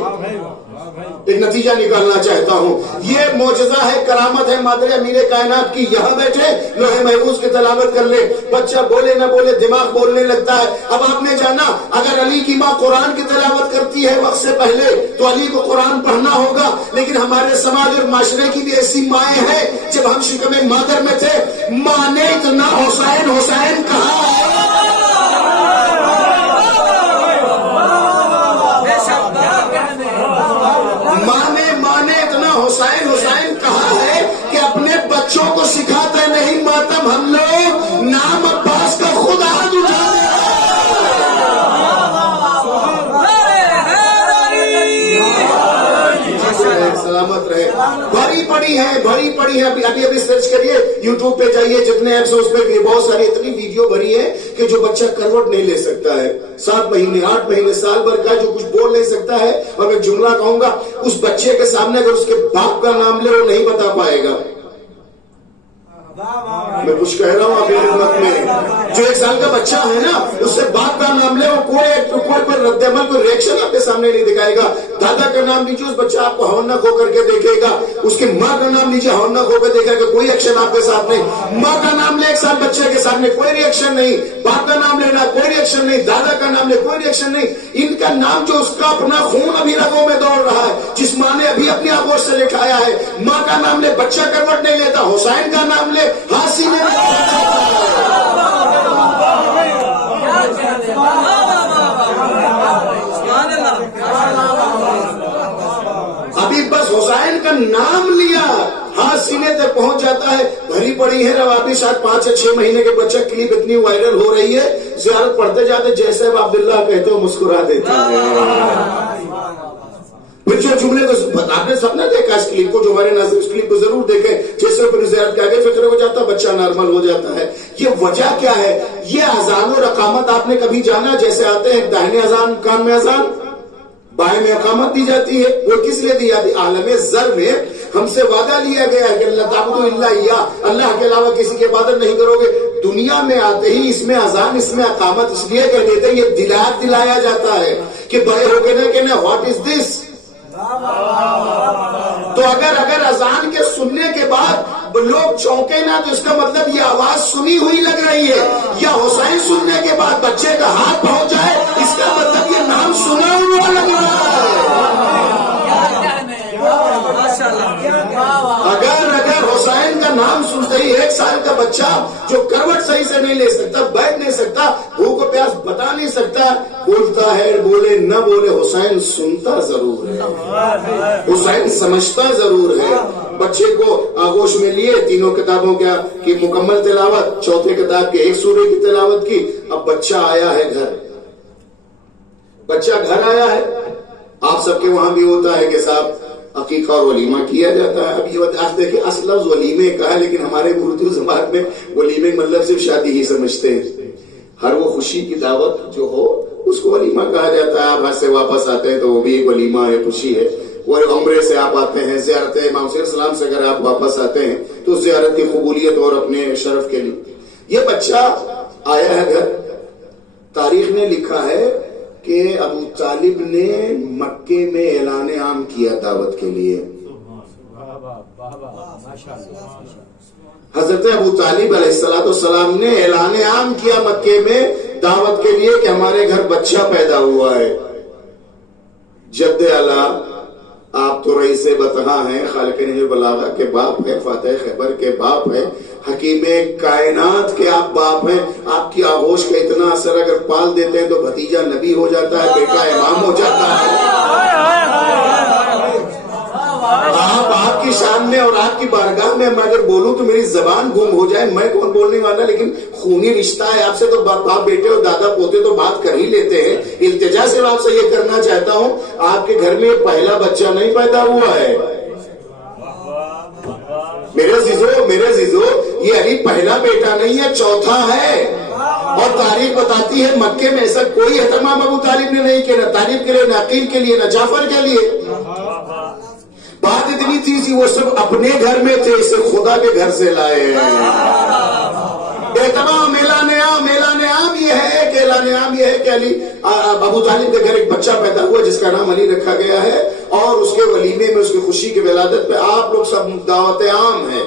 ایک نتیجہ نکالنا چاہتا ہوں، یہ معجزہ ہے، کرامت ہے مادر امیر کائنات کی. یہاں بیٹھے لوح محفوظ کی تلاوت کر لے، بچہ بولے نہ بولے دماغ بولنے لگتا ہے. اب آپ نے جانا اگر علی کی ماں قرآن کی تلاوت کرتی ہے وقت سے پہلے تو علی کو قرآن پڑھنا ہوگا. لیکن ہمارے سماج اور معاشرے کی بھی ایسی مائیں ہیں، جب ہم شکم مادر میں تھے ماں نے اتنا حسین کہا ہے. ماں نے اتنا حسین کہا ہے کہ اپنے بچوں کو سکھاتے نہیں ماتم ہم لوگ نام عباس کا خود ہاتھ اٹھا دے. سلامت رہے. بھری پڑی ہے. ابھی سرچ کریے، یوٹیوب پہ جائیے، جتنے ایپس ہیں اس پہ بہت ساری اتنی ویڈیو بھری ہے کہ جو بچہ کروٹ نہیں لے سکتا ہے، 7 مہینے 8 مہینے سال بھر کا، جو کچھ بول نہیں سکتا ہے. اور میں جملہ کہوں گا، اس بچے کے سامنے اگر اس کے باپ کا نام لے وہ نہیں بتا پائے گا. میں کچھ کہہ رہا ہوں آپ کی خدمت میں. جو 1 سال کا بچہ ہے نا، اس سے باپ کا نام لے، وہ کوئی رد عمل، کوئی ریئیکشن آپ کے سامنے نہیں دکھائے گا. دادا کا نام لیجیے، اس بچہ آپ کو ہونک ہو کر کے دیکھے گا. اس کی ماں کا نام لیجیے، ہونک ہو کر دیکھے گا، کوئی ایکشن آپ کے ساتھ نہیں. ماں کا نام لے 1 سال بچے کے سامنے، کوئی ریئیکشن نہیں. باپ کا نام لینا، کوئی ریئیکشن نہیں, دادا کا نام لے کوئی ریئیکشن نہیں. ان کا نام جو اس کا اپنا خون ابھی رگوں میں دوڑ رہا ہے, جس ماں نے ابھی اپنی آگوش سے لکھایا ہے, ماں کا نام لے بچہ کروٹ نہیں لیتا. حسین کا نام لے ہاتھ سینے میں ابھی بس حسین کا نام لیا ہاتھ سینے تک پہنچ جاتا ہے. بھری پڑی ہے روابی, شاید 5 یا 6 مہینے کے بچہ کلپ اتنی وائرل ہو رہی ہے, زیارت پڑھتے جاتے جیسے اب عبداللہ کہتے ہو مسکرا دیتا ہے. پھر جو جملے کو آپ نے سب نے دیکھا اس کلپ کو, جو ہمارے ناظرین اس کلپ کو ضرور دیکھیں, جیسے پھر زیارت کے آگے فکر ہو جاتا بچہ نارمل ہو جاتا ہے. یہ وجہ کیا ہے؟ یہ اذان و اقامت آپ نے کبھی جانا؟ جیسے آتے ہیں داہنے اذان کان میں اذان, بائیں میں اقامت دی جاتی ہے, وہ کس لیے دی جاتی؟ عالم زر میں ہم سے وعدہ لیا گیا ہے کہ اللہ تعبدوا الا اياه, اللہ کے علاوہ کسی کی عبادت نہیں کرو گے. دنیا میں آتے ہی اس میں اذان اس میں اقامت اس لیے کہہ دیتے ہیں, یہ دلایا جاتا ہے کہ بڑے ہو کے نہ کہنا واٹ از دس. تو اگر اذان کے سننے کے بعد لوگ چونکے نہ تو اس کا مطلب یہ آواز سنی ہوئی لگ رہی ہے, یا حسین سننے کے بعد بچے کا ہاتھ پہنچ جائے اس کا مطلب یہ نام سنا ہوا لگ رہا ہے. اگر حسین کا نام سنتے ہی 1 سال کا بچہ جو کروٹ صحیح سے نہیں لے سکتا, بیٹھ نہیں سکتا, بھوک و پیاس بتا نہیں سکتا, بولتا ہے بولے نہ بولے, حسین سنتا ضرور ہے, حسین سمجھتا ضرور ہے. بچے کو آغوش میں لیے, تینوں کتابوں کی مکمل تلاوت, چوتھے کتاب کے 1 سورے کی تلاوت کی. اب بچہ آیا ہے گھر, بچہ گھر آیا ہے. آپ سب کے وہاں بھی ہوتا ہے کہ صاحب عقیقہ اور ولیمہ کیا جاتا ہے. اب یہ آج دیکھیں اصل لفظ ولیمے کا ہے, لیکن ہمارے اردو زبان میں ولیمے مطلب صرف شادی ہی سمجھتے ہیں. ہر وہ خوشی کی دعوت جو ہو اس کو ولیمہ کہا جاتا ہے. آپ حج سے واپس آتے ہیں تو وہ بھی ایک ولیمہ ہے, خوشی ہے. اور عمرے سے آپ آتے ہیں, زیارت امام حسین السلام سے اگر آپ واپس آتے ہیں تو زیارت کی قبولیت اور اپنے شرف کے لیے. یہ بچہ آیا ہے گھر. تاریخ نے لکھا ہے کہ ابو طالب نے مکے میں اعلان عام کیا دعوت کے لیے. حضرت ابو طالب علیہ السلام نے اعلان عام کیا مکے میں دعوت کے لیے کہ ہمارے گھر بچہ پیدا ہوا ہے. جد اعلیٰ آپ تو رئیس بطحا ہیں, خالق نہج البلاغہ کے باپ ہیں, فاتح خیبر کے باپ ہیں, حکیم کائنات کے آپ باپ ہیں. آپ کی آغوش کا اتنا اثر اگر پال دیتے ہیں تو بھتیجا نبی ہو جاتا ہے, بیٹا امام ہو جاتا ہے. آپ کی شان میں اور آپ کی بارگاہ میں میں اگر بولوں تو میری زبان گم ہو جائے. میں کون بولنے والا, لیکن خونی رشتہ ہے آپ سے, تو باپ بیٹے اور دادا پوتے تو بات کر ہی لیتے ہیں. التجا سے آپ سے یہ کرنا چاہتا ہوں, آپ کے گھر میں پہلا بچہ نہیں پیدا ہوا ہے. میرے عزیزو یہ علی پہلا بیٹا نہیں ہے, چوتھا ہے. اور تاریخ بتاتی ہے مکے میں ایسا کوئی اہتمام ابو طالب نے نہیں کیا, نہ طالب کے لیے, نہ عقیل کے لیے, نہ جعفر کے لیے. بات اتنی تھی وہ سب اپنے گھر میں تھے, اسے خدا کے گھر سے لائے ہیں. اہتمام اعلان عام یہ ہے کہ علی ابو طالب کے گھر ایک بچہ پیدا ہوا جس کا نام علی رکھا گیا ہے, اور اس کے ولیمے میں اس کی خوشی کی ولادت پہ آپ لوگ سب دعوت عام ہے.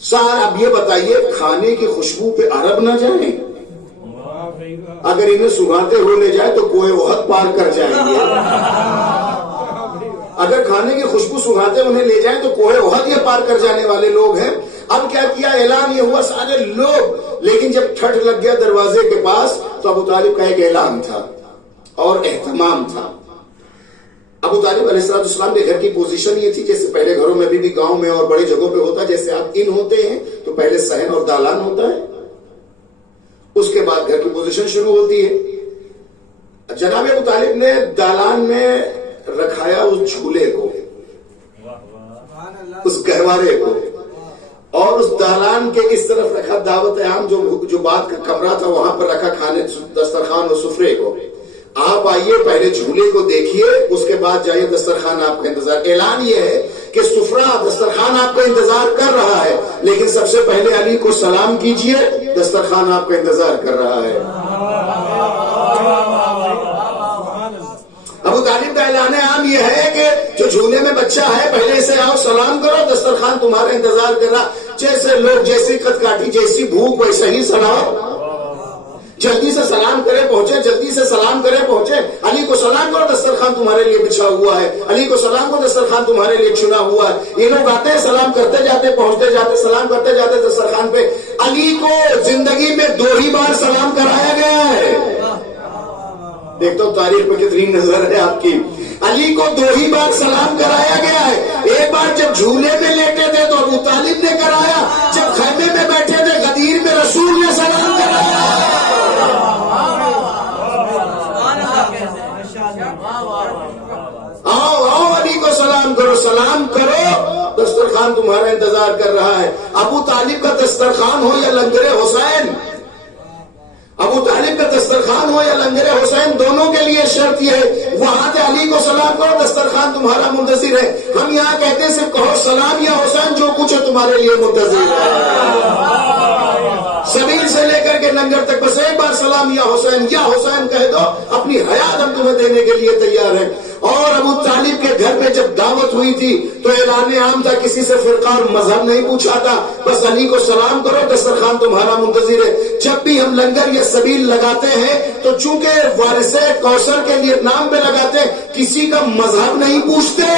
سر اب یہ بتائیے, کھانے کی خوشبو پہ عرب نہ جائیں؟ اگر انہیں سنگھاتے ہوئے لے جائے تو کوہ احد پار کر جائیں گے. اگر کھانے کی خوشبو سنگھاتے انہیں لے جائیں تو کوہ احد یہ پار کر جانے والے لوگ ہیں. اب کیا کیا, اعلان یہ ہوا سارے لوگ, لیکن جب ٹھٹ لگ گیا دروازے کے پاس تو ابو طالب کا ایک اعلان تھا اور اہتمام تھا. ابو طالب علیہ السلام کے گھر کی پوزیشن یہ تھی جیسے پہلے گھروں میں بھی گاؤں میں اور بڑے جگہوں پہ ہوتا, جیسے آپ ان ہوتے ہیں تو پہلے صحن اور دالان ہوتا ہے, اس کے بعد گھر کی پوزیشن شروع ہوتی ہے. جناب ابو طالب نے دالان میں رکھایا اس جھولے کو, اس گہوارے کو, اور اس دالان کے اس طرف رکھا دعوت عام جو بات کا کمرہ تھا وہاں پر رکھا کھانے دسترخوان اور سفرے کو. آپ آئیے, پہلے جھولے کو دیکھیے, اس کے بعد جائیے دسترخوان آپ کا انتظار. اعلان یہ ہے کہ سفرہ دسترخوان آپ کا انتظار کر رہا ہے, لیکن سب سے پہلے علی کو سلام کیجئے, دسترخوان آپ کا انتظار کر رہا ہے. ابو طالب کا اعلان عام یہ ہے کہ جو جھولے میں بچہ ہے پہلے سے آؤ, سلام کرو, دسترخوان تمہارا انتظار کر رہا. جیسے لوگ جیسی خط کاٹی, جیسی بھوک ویسا ہی سڑاؤ. جلدی سے سلام کرے پہنچے، جلدی سے سلام کرے پہنچے. علی کو سلام کرو، دسترخوان تمہارے لیے بچھا ہوا ہے. علی کو سلام کرو، دسترخوان تمہارے لیے چنا ہوا ہے. یہ لوگ آتے ہیں سلام کرتے جاتے، پہنچتے جاتے، سلام کرتے جاتے دسترخوان پہ. علی کو زندگی میں 2 ہی بار سلام کرایا گیا ہے. دیکھتا ہوں تاریخ میں کتنی نظر ہے آپ کی. علی کو 2 ہی بار سلام کرایا گیا ہے. ایک بار جب جھولے میں لیٹے تھے تو ابو طالب نے کرایا، جب خیمے میں بیٹھے تھے غدیر میں رسول نے سلام کرایا. آؤ آؤ علی کو سلام کرو، سلام کرو، دسترخوان تمہارا انتظار کر رہا ہے. ابو طالب کا دسترخوان ہو یا لنگر حسین، ابو طالب کا دسترخوان ہو یا لنگر حسین، دونوں کے لیے شرط یہ ہے وہاں سے علی کو سلام کرو، دسترخوان تمہارا منتظر ہے. ہم یہاں کہتے ہیں صرف کہو سلام یا حسین، جو کچھ ہے تمہارے لیے منتظر ہے. سبیل سے لے کر کے لنگر تک بس ایک بار سلام یا حسین کہہ دو، اپنی حیات ہم تمہیں دینے کے لیے تیار ہیں. اور ابو طالب کے گھر میں جب دعوت ہوئی تھی تو اعلان عام تھا، کسی سے فرقہ اور مذہب نہیں پوچھا تھا، بس علی کو سلام کرو، دسترخوان تمہارا منتظر ہے. جب بھی ہم لنگر یا سبیل لگاتے ہیں تو چونکہ وارث کوثر کے لیے نام پہ لگاتے ہیں، کسی کا مذہب نہیں پوچھتے،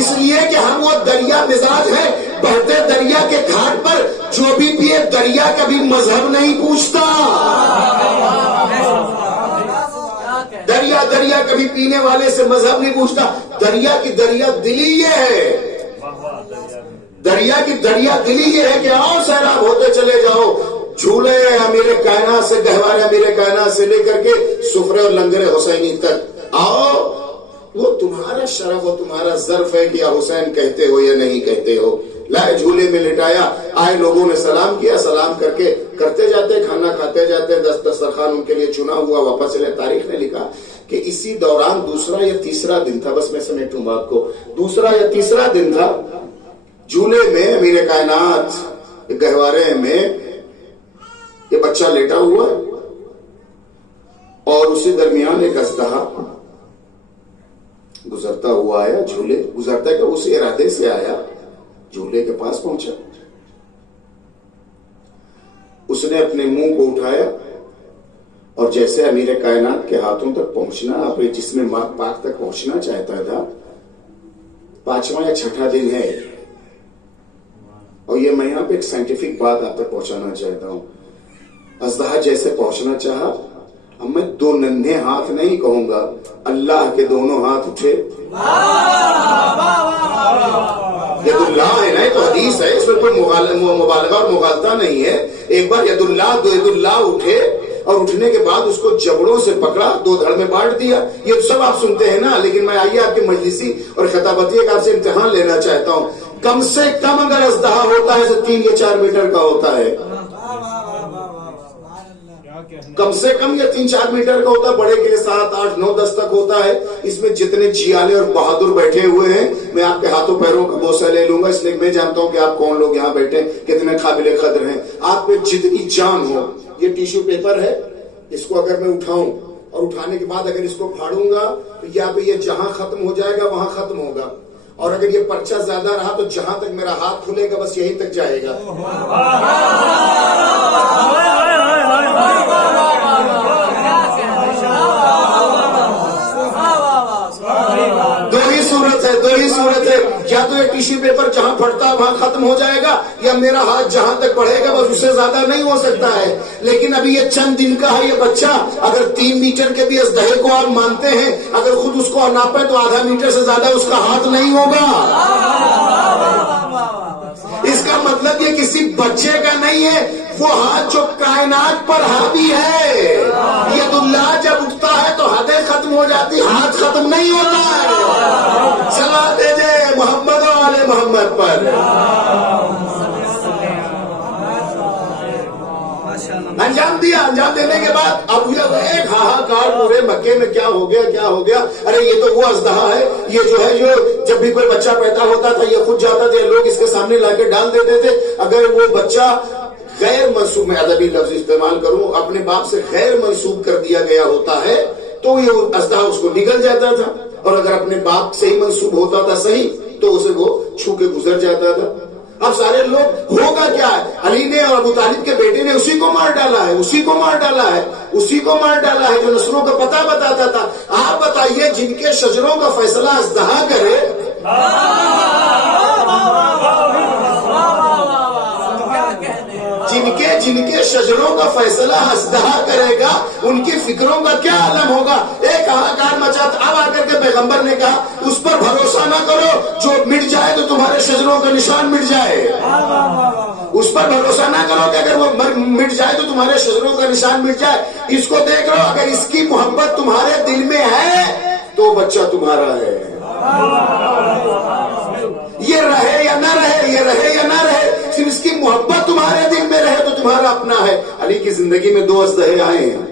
اس لیے کہ ہم وہ دریا مزاج ہیں. بہتے دریا کے گھاٹ پر جو بھی پیے دریا کبھی مذہب نہیں پوچھتا. دریا کبھی پینے والے سے مذہب نہیں پوچھتا. دریا کی دریا دلی یہ ہے، دریا کی دریا دلی یہ ہے کہ آؤ سیراب ہوتے چلے جاؤ. جھولے امیر کائنات سے، گہوارے امیر کائنات سے لے کر کے سفرے اور لنگر حسینی تک آؤ. وہ تمہارا شرف و تمہارا ظرف ہے کہ یا حسین کہتے ہو یا نہیں کہتے ہو. لائے جھولے میں لٹایا، آئے لوگوں نے سلام کیا، سلام کر کے کرتے جاتے، کھانا کھاتے جاتے، دسترخوان ان کے لیے چنا ہوا واپس چلے. تاریخ نے لکھا کہ اسی دوران 2 یا 3 دن تھا، بس میں سمیٹوں بات کو، 2 یا 3 دن تھا. جھولے میں امیر کائنات گہوارے میں یہ بچہ لیٹا ہوا ہے اور اسی درمیان ایک اژدہا گزرتا ہوا آیا. جھولے گزرتا ہے کہ اسی ارادے سے آیا، جھولے کے پاس پہنچا، اس نے اپنے منہ کو اٹھایا اور جیسے امیر کائنات کے ہاتھوں تک پہنچنا، اپنے جسم پاک تک پہنچنا چاہتا تھا. 5واں یا 6واں دن ہے اور یہ میں یہاں پہ ایک سائنٹیفک بات آپ تک پہنچانا چاہتا ہوں. اژدہا جیسے پہنچنا چاہا، اب میں 2 ننھے ہاتھ نہیں کہوں گا، اللہ کے دونوں ہاتھ اٹھے. ید اللہ ہے نا، یہ تو حدیث ہے، اس میں کوئی مبالغہ اور مغالطہ نہیں ہے. ایک بار ید اللہ اٹھے اور اٹھنے کے بعد اس کو جبڑوں سے پکڑا، 2 دھڑ میں بانٹ دیا. یہ سب آپ سنتے ہیں نا، لیکن میں آئیے آپ کے مجلسی اور خطابتی ایک آپ سے امتحان لینا چاہتا ہوں. کم سے کم اگر اژدہا ہوتا ہے تو 3 یا 4 میٹر کا ہوتا ہے، کم سے کم یا 3-4 میٹر کا ہوتا ہے. بڑے کے 7, 8, 9, 10 تک ہوتا ہے. اس میں جتنے جیالے اور بہادر بیٹھے ہوئے ہیں، میں آپ کے ہاتھوں پیروں کا بوسہ لے لوں گا، اس لیے میں جانتا ہوں کہ آپ کون لوگ یہاں بیٹھے، کتنے قابل قدر ہیں. آپ پہ جتنی جان ہو. یہ ٹیشو پیپر ہے، اس کو اگر میں اٹھاؤں اور اٹھانے کے بعد اگر اس کو پھاڑوں گا تو یہاں پہ یہ جہاں ختم ہو جائے گا وہاں ختم ہوگا، اور اگر یہ پرچہ زیادہ رہا تو جہاں تک میرا ہاتھ کھلے گا بس یہیں تک جائے گا. دو ہی صورت ہے، یا تو یہ ٹیشو پیپر جہاں پھٹتا ہے وہاں ختم ہو جائے گا، یا میرا ہاتھ جہاں تک بڑھے گا بس اس سے زیادہ نہیں ہو سکتا ہے. لیکن ابھی یہ چند دن کا ہے یہ بچہ، اگر 3 میٹر کے بھی اژدہے کو آپ مانتے ہیں، اگر خود اس کو ناپے تو ½ میٹر سے زیادہ اس کا ہاتھ نہیں ہوگا. اس کا مطلب یہ کسی بچے کا نہیں ہے، وہ ہاتھ جو کائنات پر حاوی ہے. ید اللہ جب اٹھتا ہے تو حدیں ختم ہو جاتی، ہاتھ ختم نہیں ہوتا ہے. صلوات دے محمد و آل محمد پر. انجام دیا. انجام دینے کے بعد اب ایک ہاہاکار پورے مکے میں، کیا ہو گیا. ارے یہ تو وہ اژدہا ہے، یہ جو ہے جو جب بھی کوئی بچہ پیدا ہوتا تھا یہ خود جاتا تھا، لوگ اس کے سامنے لا کے ڈال دیتے تھے. اگر وہ بچہ غیر منسوب، میں ادبی لفظ استعمال کروں، اپنے باپ سے غیر منسوب کر دیا گیا ہوتا ہے تو یہ اژدہا اس کو نکل جاتا تھا، اور اگر اپنے باپ سے ہی منسوب ہوتا تھا صحیح تو اسے وہ چھو کے گزر جاتا تھا. اب سارے لوگ ہوگا کیا ہے؟ علی نے اور ابو طالب کے بیٹے نے اسی کو مار ڈالا ہے، اسی کو مار ڈالا ہے، اسی کو مار ڈالا ہے جو نسلوں کا پتہ بتاتا تھا۔ آپ بتائیے جن کے شجروں کا فیصلہ اژدہا کرے، جن کے شجروں کا فیصلہ اژدہا کرے گا ان کی فکروں کا کیا عالم ہوگا؟ ایک ہاکار مچاتا۔ اب آ کر کے پیغمبر نے کہا اس پر بھروسہ نہ کرو جو مٹ جائے تو تمہارے شجروں کا نشان مٹ جائے، اس پر بھروسہ نہ کرو کہ اگر وہ مٹ جائے تو تمہارے شجروں کا نشان مٹ جائے۔ اس کو دیکھ لو، اگر اس کی محبت تمہارے دل میں ہے تو بچہ تمہارا ہے، یہ رہے یا نہ رہے، یہ رہے یا نہ رہے، صرف اس کی محبت تمہارے دل میں رہے تو تمہارا اپنا ہے۔ علی کی زندگی میں 2 اژدہے آئے ہیں،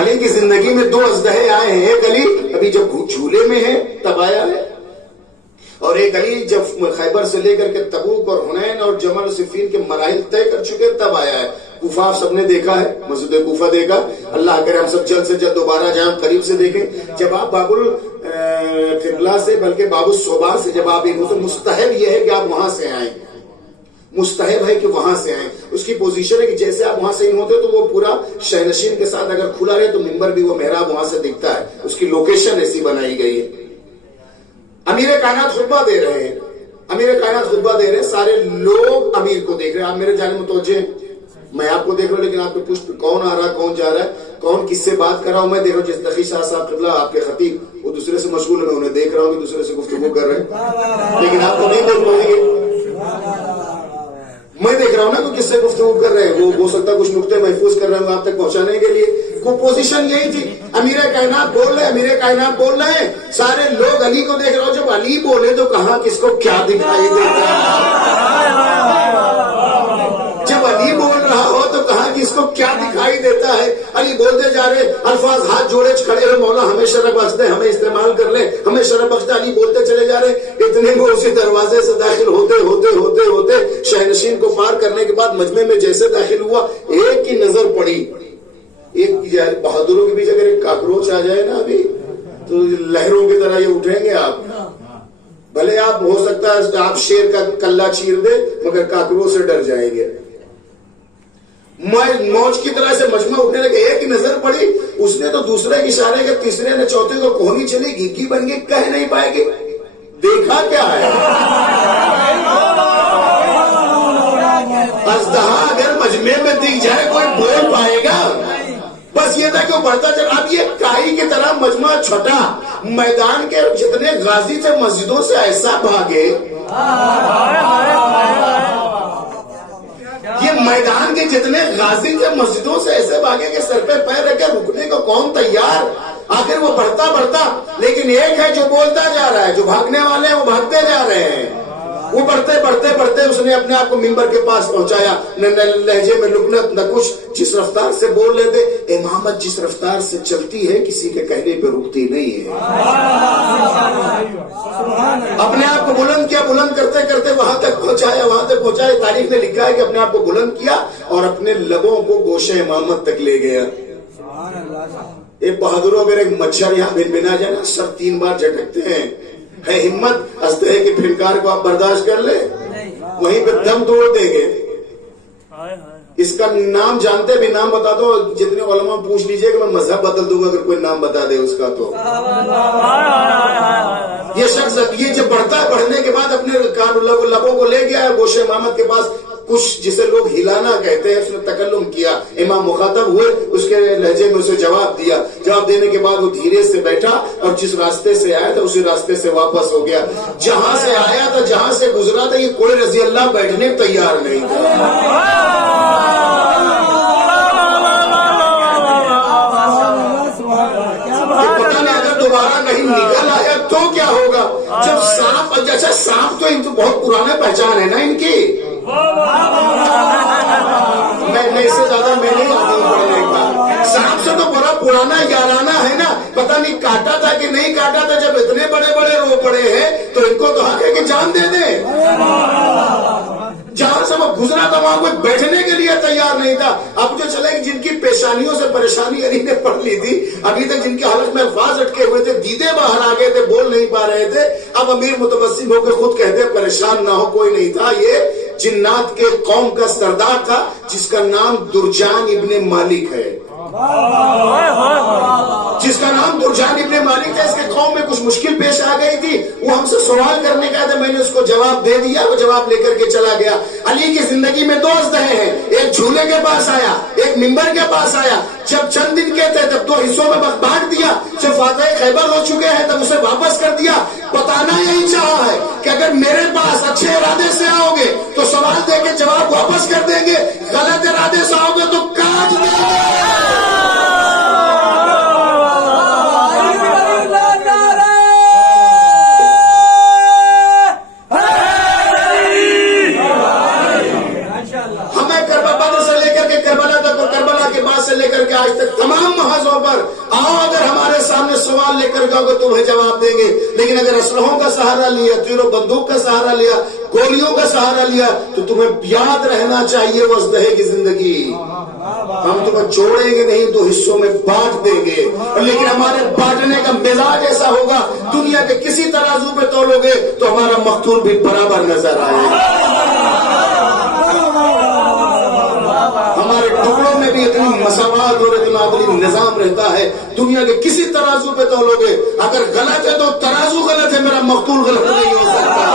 علی کی زندگی میں 2 اژدہے آئے ہیں۔ ایک علی ابھی جب جھولے میں ہے تب آیا ہے، اور ایک علی جب خیبر سے لے کر کے تبوک اور حنین اور جمل و صفین کے مراحل طے کر چکے تب آیا ہے۔ کوفہ سب نے دیکھا ہے، مسجد کوفہ دیکھا، اللہ کرے ہم سب جلد سے جلد دوبارہ جائیں، قریب سے دیکھیں۔ جب آپ باب القبلہ سے بلکہ باب الصبا سے جب آپ مستحب یہ ہے کہ آپ وہاں سے آئیں، مستحب ہے کہ وہاں سے آئیں۔ اس کی پوزیشن ہے کہ جیسے آپ وہاں سے نہیں ہوتے تو وہ پورا شہنشین کے ساتھ اگر کھلا رہے تو ممبر بھی وہ محراب وہاں سے دکھتا ہے، اس کی لوکیشن ایسی بنائی گئی ہے۔ امیر کائنات خطبہ دے رہے ہیں، امیر کائنات خطبہ دے رہے ہیں، سارے لوگ امیر کو دیکھ رہے ہیں۔ آپ میرے جانب متوجہ ہیں، میں آپ کو دیکھ رہا ہوں لیکن آپ کے پشت کون آ رہا ہے، کون جا رہا ہے، کون کس سے بات کر رہا ہوں میں دیکھ رہا ہوں۔ جیسے تقی شاہ صاحب قبلہ آپ کے خطیب وہ دوسرے سے مشغول ہے، میں انہیں دیکھ رہا ہوں کہ دوسرے سے گفتگو کر رہے ہیں، لیکن آپ کو نہیں بول پائیں گے، میں دیکھ رہا ہوں نا کہ کس سے گفتگو کر رہے ہیں، وہ ہو سکتا ہے کچھ نقطے محفوظ کر رہے ہیں آپ تک پہنچانے کے لیے۔ کو پوزیشن یہی تھی، امیر کائنات بول رہے ہیں، امیر کائنات بول رہے ہیں، سارے لوگ علی کو دیکھ رہے ہو۔ جب علی بولے تو کہاں کس کو کیا دکھائی دیتا ہے؟ جب علی بول رہا ہو تو کہاں کس کو کیا دکھائی دیتا ہے؟ علی بولتے جا رہے، الفاظ ہاتھ جوڑے کھڑے ہو، مولا ہمیں شرف بخش دے، ہمیں استعمال کر لے، ہمیں شرف بخش دے۔ علی بولتے چلے جا رہے، اتنے میں اسی دروازے سے داخل ہوتے ہوتے ہوتے ہوتے شہنشین کو پار کرنے کے بعد مجمع میں جیسے داخل ہوا، ایک کی نظر پڑی، ایک بہادروں کے بیچ اگر ایک کاکروچ آ جائے نا ابھی تو لہروں کی طرح یہ اٹھیں گے آپ، بھلے آپ ہو سکتا ہے آپ شیر کا کلہ چیر دے مگر کاکروچ سے ڈر جائیں گے۔ موج کی طرح سے مجمع اٹھنے لگے، ایک نظر پڑی، اس نے تو دوسرے کی اشارے کے، تیسرے نے چوتھے کو کوہنی چلی، گھی بن گئی، کہہ نہیں پائے گی دیکھا کیا ہے۔ اژدہا اگر مجمع میں دکھ جائے کوئی بول پائے گا؟ بس یہ تھا کہ وہ بڑھتا چلا۔ اب یہ کائی کی طرح مجمع چھٹا، میدان کے جتنے غازی تھے مسجدوں سے ایسا بھاگے، یہ میدان کے جتنے غازی تھے مسجدوں سے ایسے بھاگے کہ سر پہ پیر رکھے، رکنے کو کون تیار؟ آخر وہ بڑھتا بڑھتا، لیکن ایک ہے جو بولتا جا رہا ہے، جو بھاگنے والے ہیں وہ بھاگتے جا رہے ہیں۔ وہ بڑھتے بڑھتے بڑھتے اس نے اپنے آپ کو ممبر کے پاس پہنچایا، نہ لہجے میں لکنت نہ کچھ، جس رفتار سے بول لیتے، امامت جس رفتار سے چلتی ہے کسی کے کہنے پہ رکتی نہیں ہے۔ اپنے آپ کو بلند کیا، بلند کرتے کرتے وہاں تک پہنچایا، وہاں تک پہنچایا۔ تاریخ نے لکھا ہے کہ اپنے آپ کو بلند کیا اور اپنے لبوں کو گوشہ امامت تک لے گیا۔ ایک بہادروں اگر ایک مچھر یہاں بن بنا جائے نا، سب 3 بار جھٹکتے ہیں، ہے ہمت اژدہے کی پھنکار کو آپ برداشت کر لیں، وہیں پہ دم توڑ دیں گے۔ اس کا نام جانتے بھی، نام بتا دو، جتنے علماء پوچھ لیجئے کہ میں مذہب بدل دوں گا اگر کوئی نام بتا دے اس کا تو۔ یہ شخص یہ جب بڑھتا ہے، بڑھنے کے بعد اپنے لبوں کو لے گیا گوشہ امامت کے پاس، کچھ جسے لوگ ہلانا کہتے ہیں، اس نے تکلم کیا، امام مخاطب ہوئے، اس کے لہجے میں اسے جواب دیا، جواب دینے کے بعد وہ دھیرے سے بیٹھا اور جس راستے سے آیا تھا اسی راستے سے واپس ہو گیا۔ جہاں سے آیا تھا، جہاں سے گزرا تھا، یہ کوئی رضی اللہ بیٹھنے تیار نہیں تھا۔ دوبارہ کہیں نکل آیا تو کیا ہوگا؟ جب سانپ، اچھا سانپ تو ان کو بہت پرانا پہچان ہے نا ان کی، میں اس سے زیادہ میں نہیں آتا ہوں پڑھنے کا۔ سانپ سے تو بڑا پرانا یارانہ ہے نا، پتہ نہیں کاٹا تھا کہ نہیں کاٹا تھا، جب اتنے بڑے بڑے رو پڑے ہیں تو ان کو تو حق ہے کہ جان دے دیں۔ جہاں سے وہ گزرا تو وہاں کوئی بیٹھنے کے لیے تیار نہیں تھا. اب جو چلے جن کی پیشانیوں سے پریشانی علی نے پڑھ لی تھی, ابھی تک جن کی حالت میں الفاظ اٹکے ہوئے تھے, دیدے باہر آ گئے تھے, بول نہیں پا رہے تھے, اب امیر متبسم ہو کے خود کہتے پریشان نہ ہو, کوئی نہیں تھا, یہ جنات کے قوم کا سردار تھا جس کا نام درجان ابن مالک ہے. جس کا نام درجان ابن مالک ہے. اس کے قوم میں کچھ مشکل پیش آ گئی تھی, وہ ہم سے سوال کرنے کا تھا, میں نے اس کو جواب دے دیا, وہ جواب لے کر کے چلا گیا. علی کی زندگی میں 2 اژدہے ہیں, ایک جھولے کے پاس آیا, ایک منبر کے پاس آیا. جب چند دن کے تھے تب 2 حصوں میں بانٹ دیا, جب فاتح خیبر ہو چکے ہیں تب اسے واپس کر دیا. بتانا یہی چاہا ہے کہ اگر میرے پاس اچھے ارادے سے آؤ گے تو سوال دے کے جواب واپس کر دیں گے, غلط ارادے سے آؤ گے تو کاٹ دیں گے. لے کر کے آج تک تمام محاذوں پر آؤ, اگر ہمارے سامنے سوال لے کر گاؤ گے تمہیں جواب دیں گے. لیکن اگر اسلحوں کا سہارا لیا, تیر و بندوق کا سہارا لیا, گولیوں کا سہارا لیا, تو تمہیں یاد رہنا چاہیے وہ اژدہے کی زندگی. ہم تمہیں چھوڑیں گے نہیں, 2 حصوں میں بانٹ دیں گے. لیکن ہمارے بانٹنے کا مزاج ایسا ہوگا, دنیا کے کسی ترازو پہ تولو گے تو ہمارا مقتول بھی برابر نظر آئے گا. ہمارے ٹکڑوں میں بھی اتنی مساوات اور اتنا عدلی نظام رہتا ہے, دنیا کے کسی ترازو پہ تولو گے, اگر غلط ہے تو ترازو غلط ہے, میرا مقتول غلط نہیں ہو سکتا.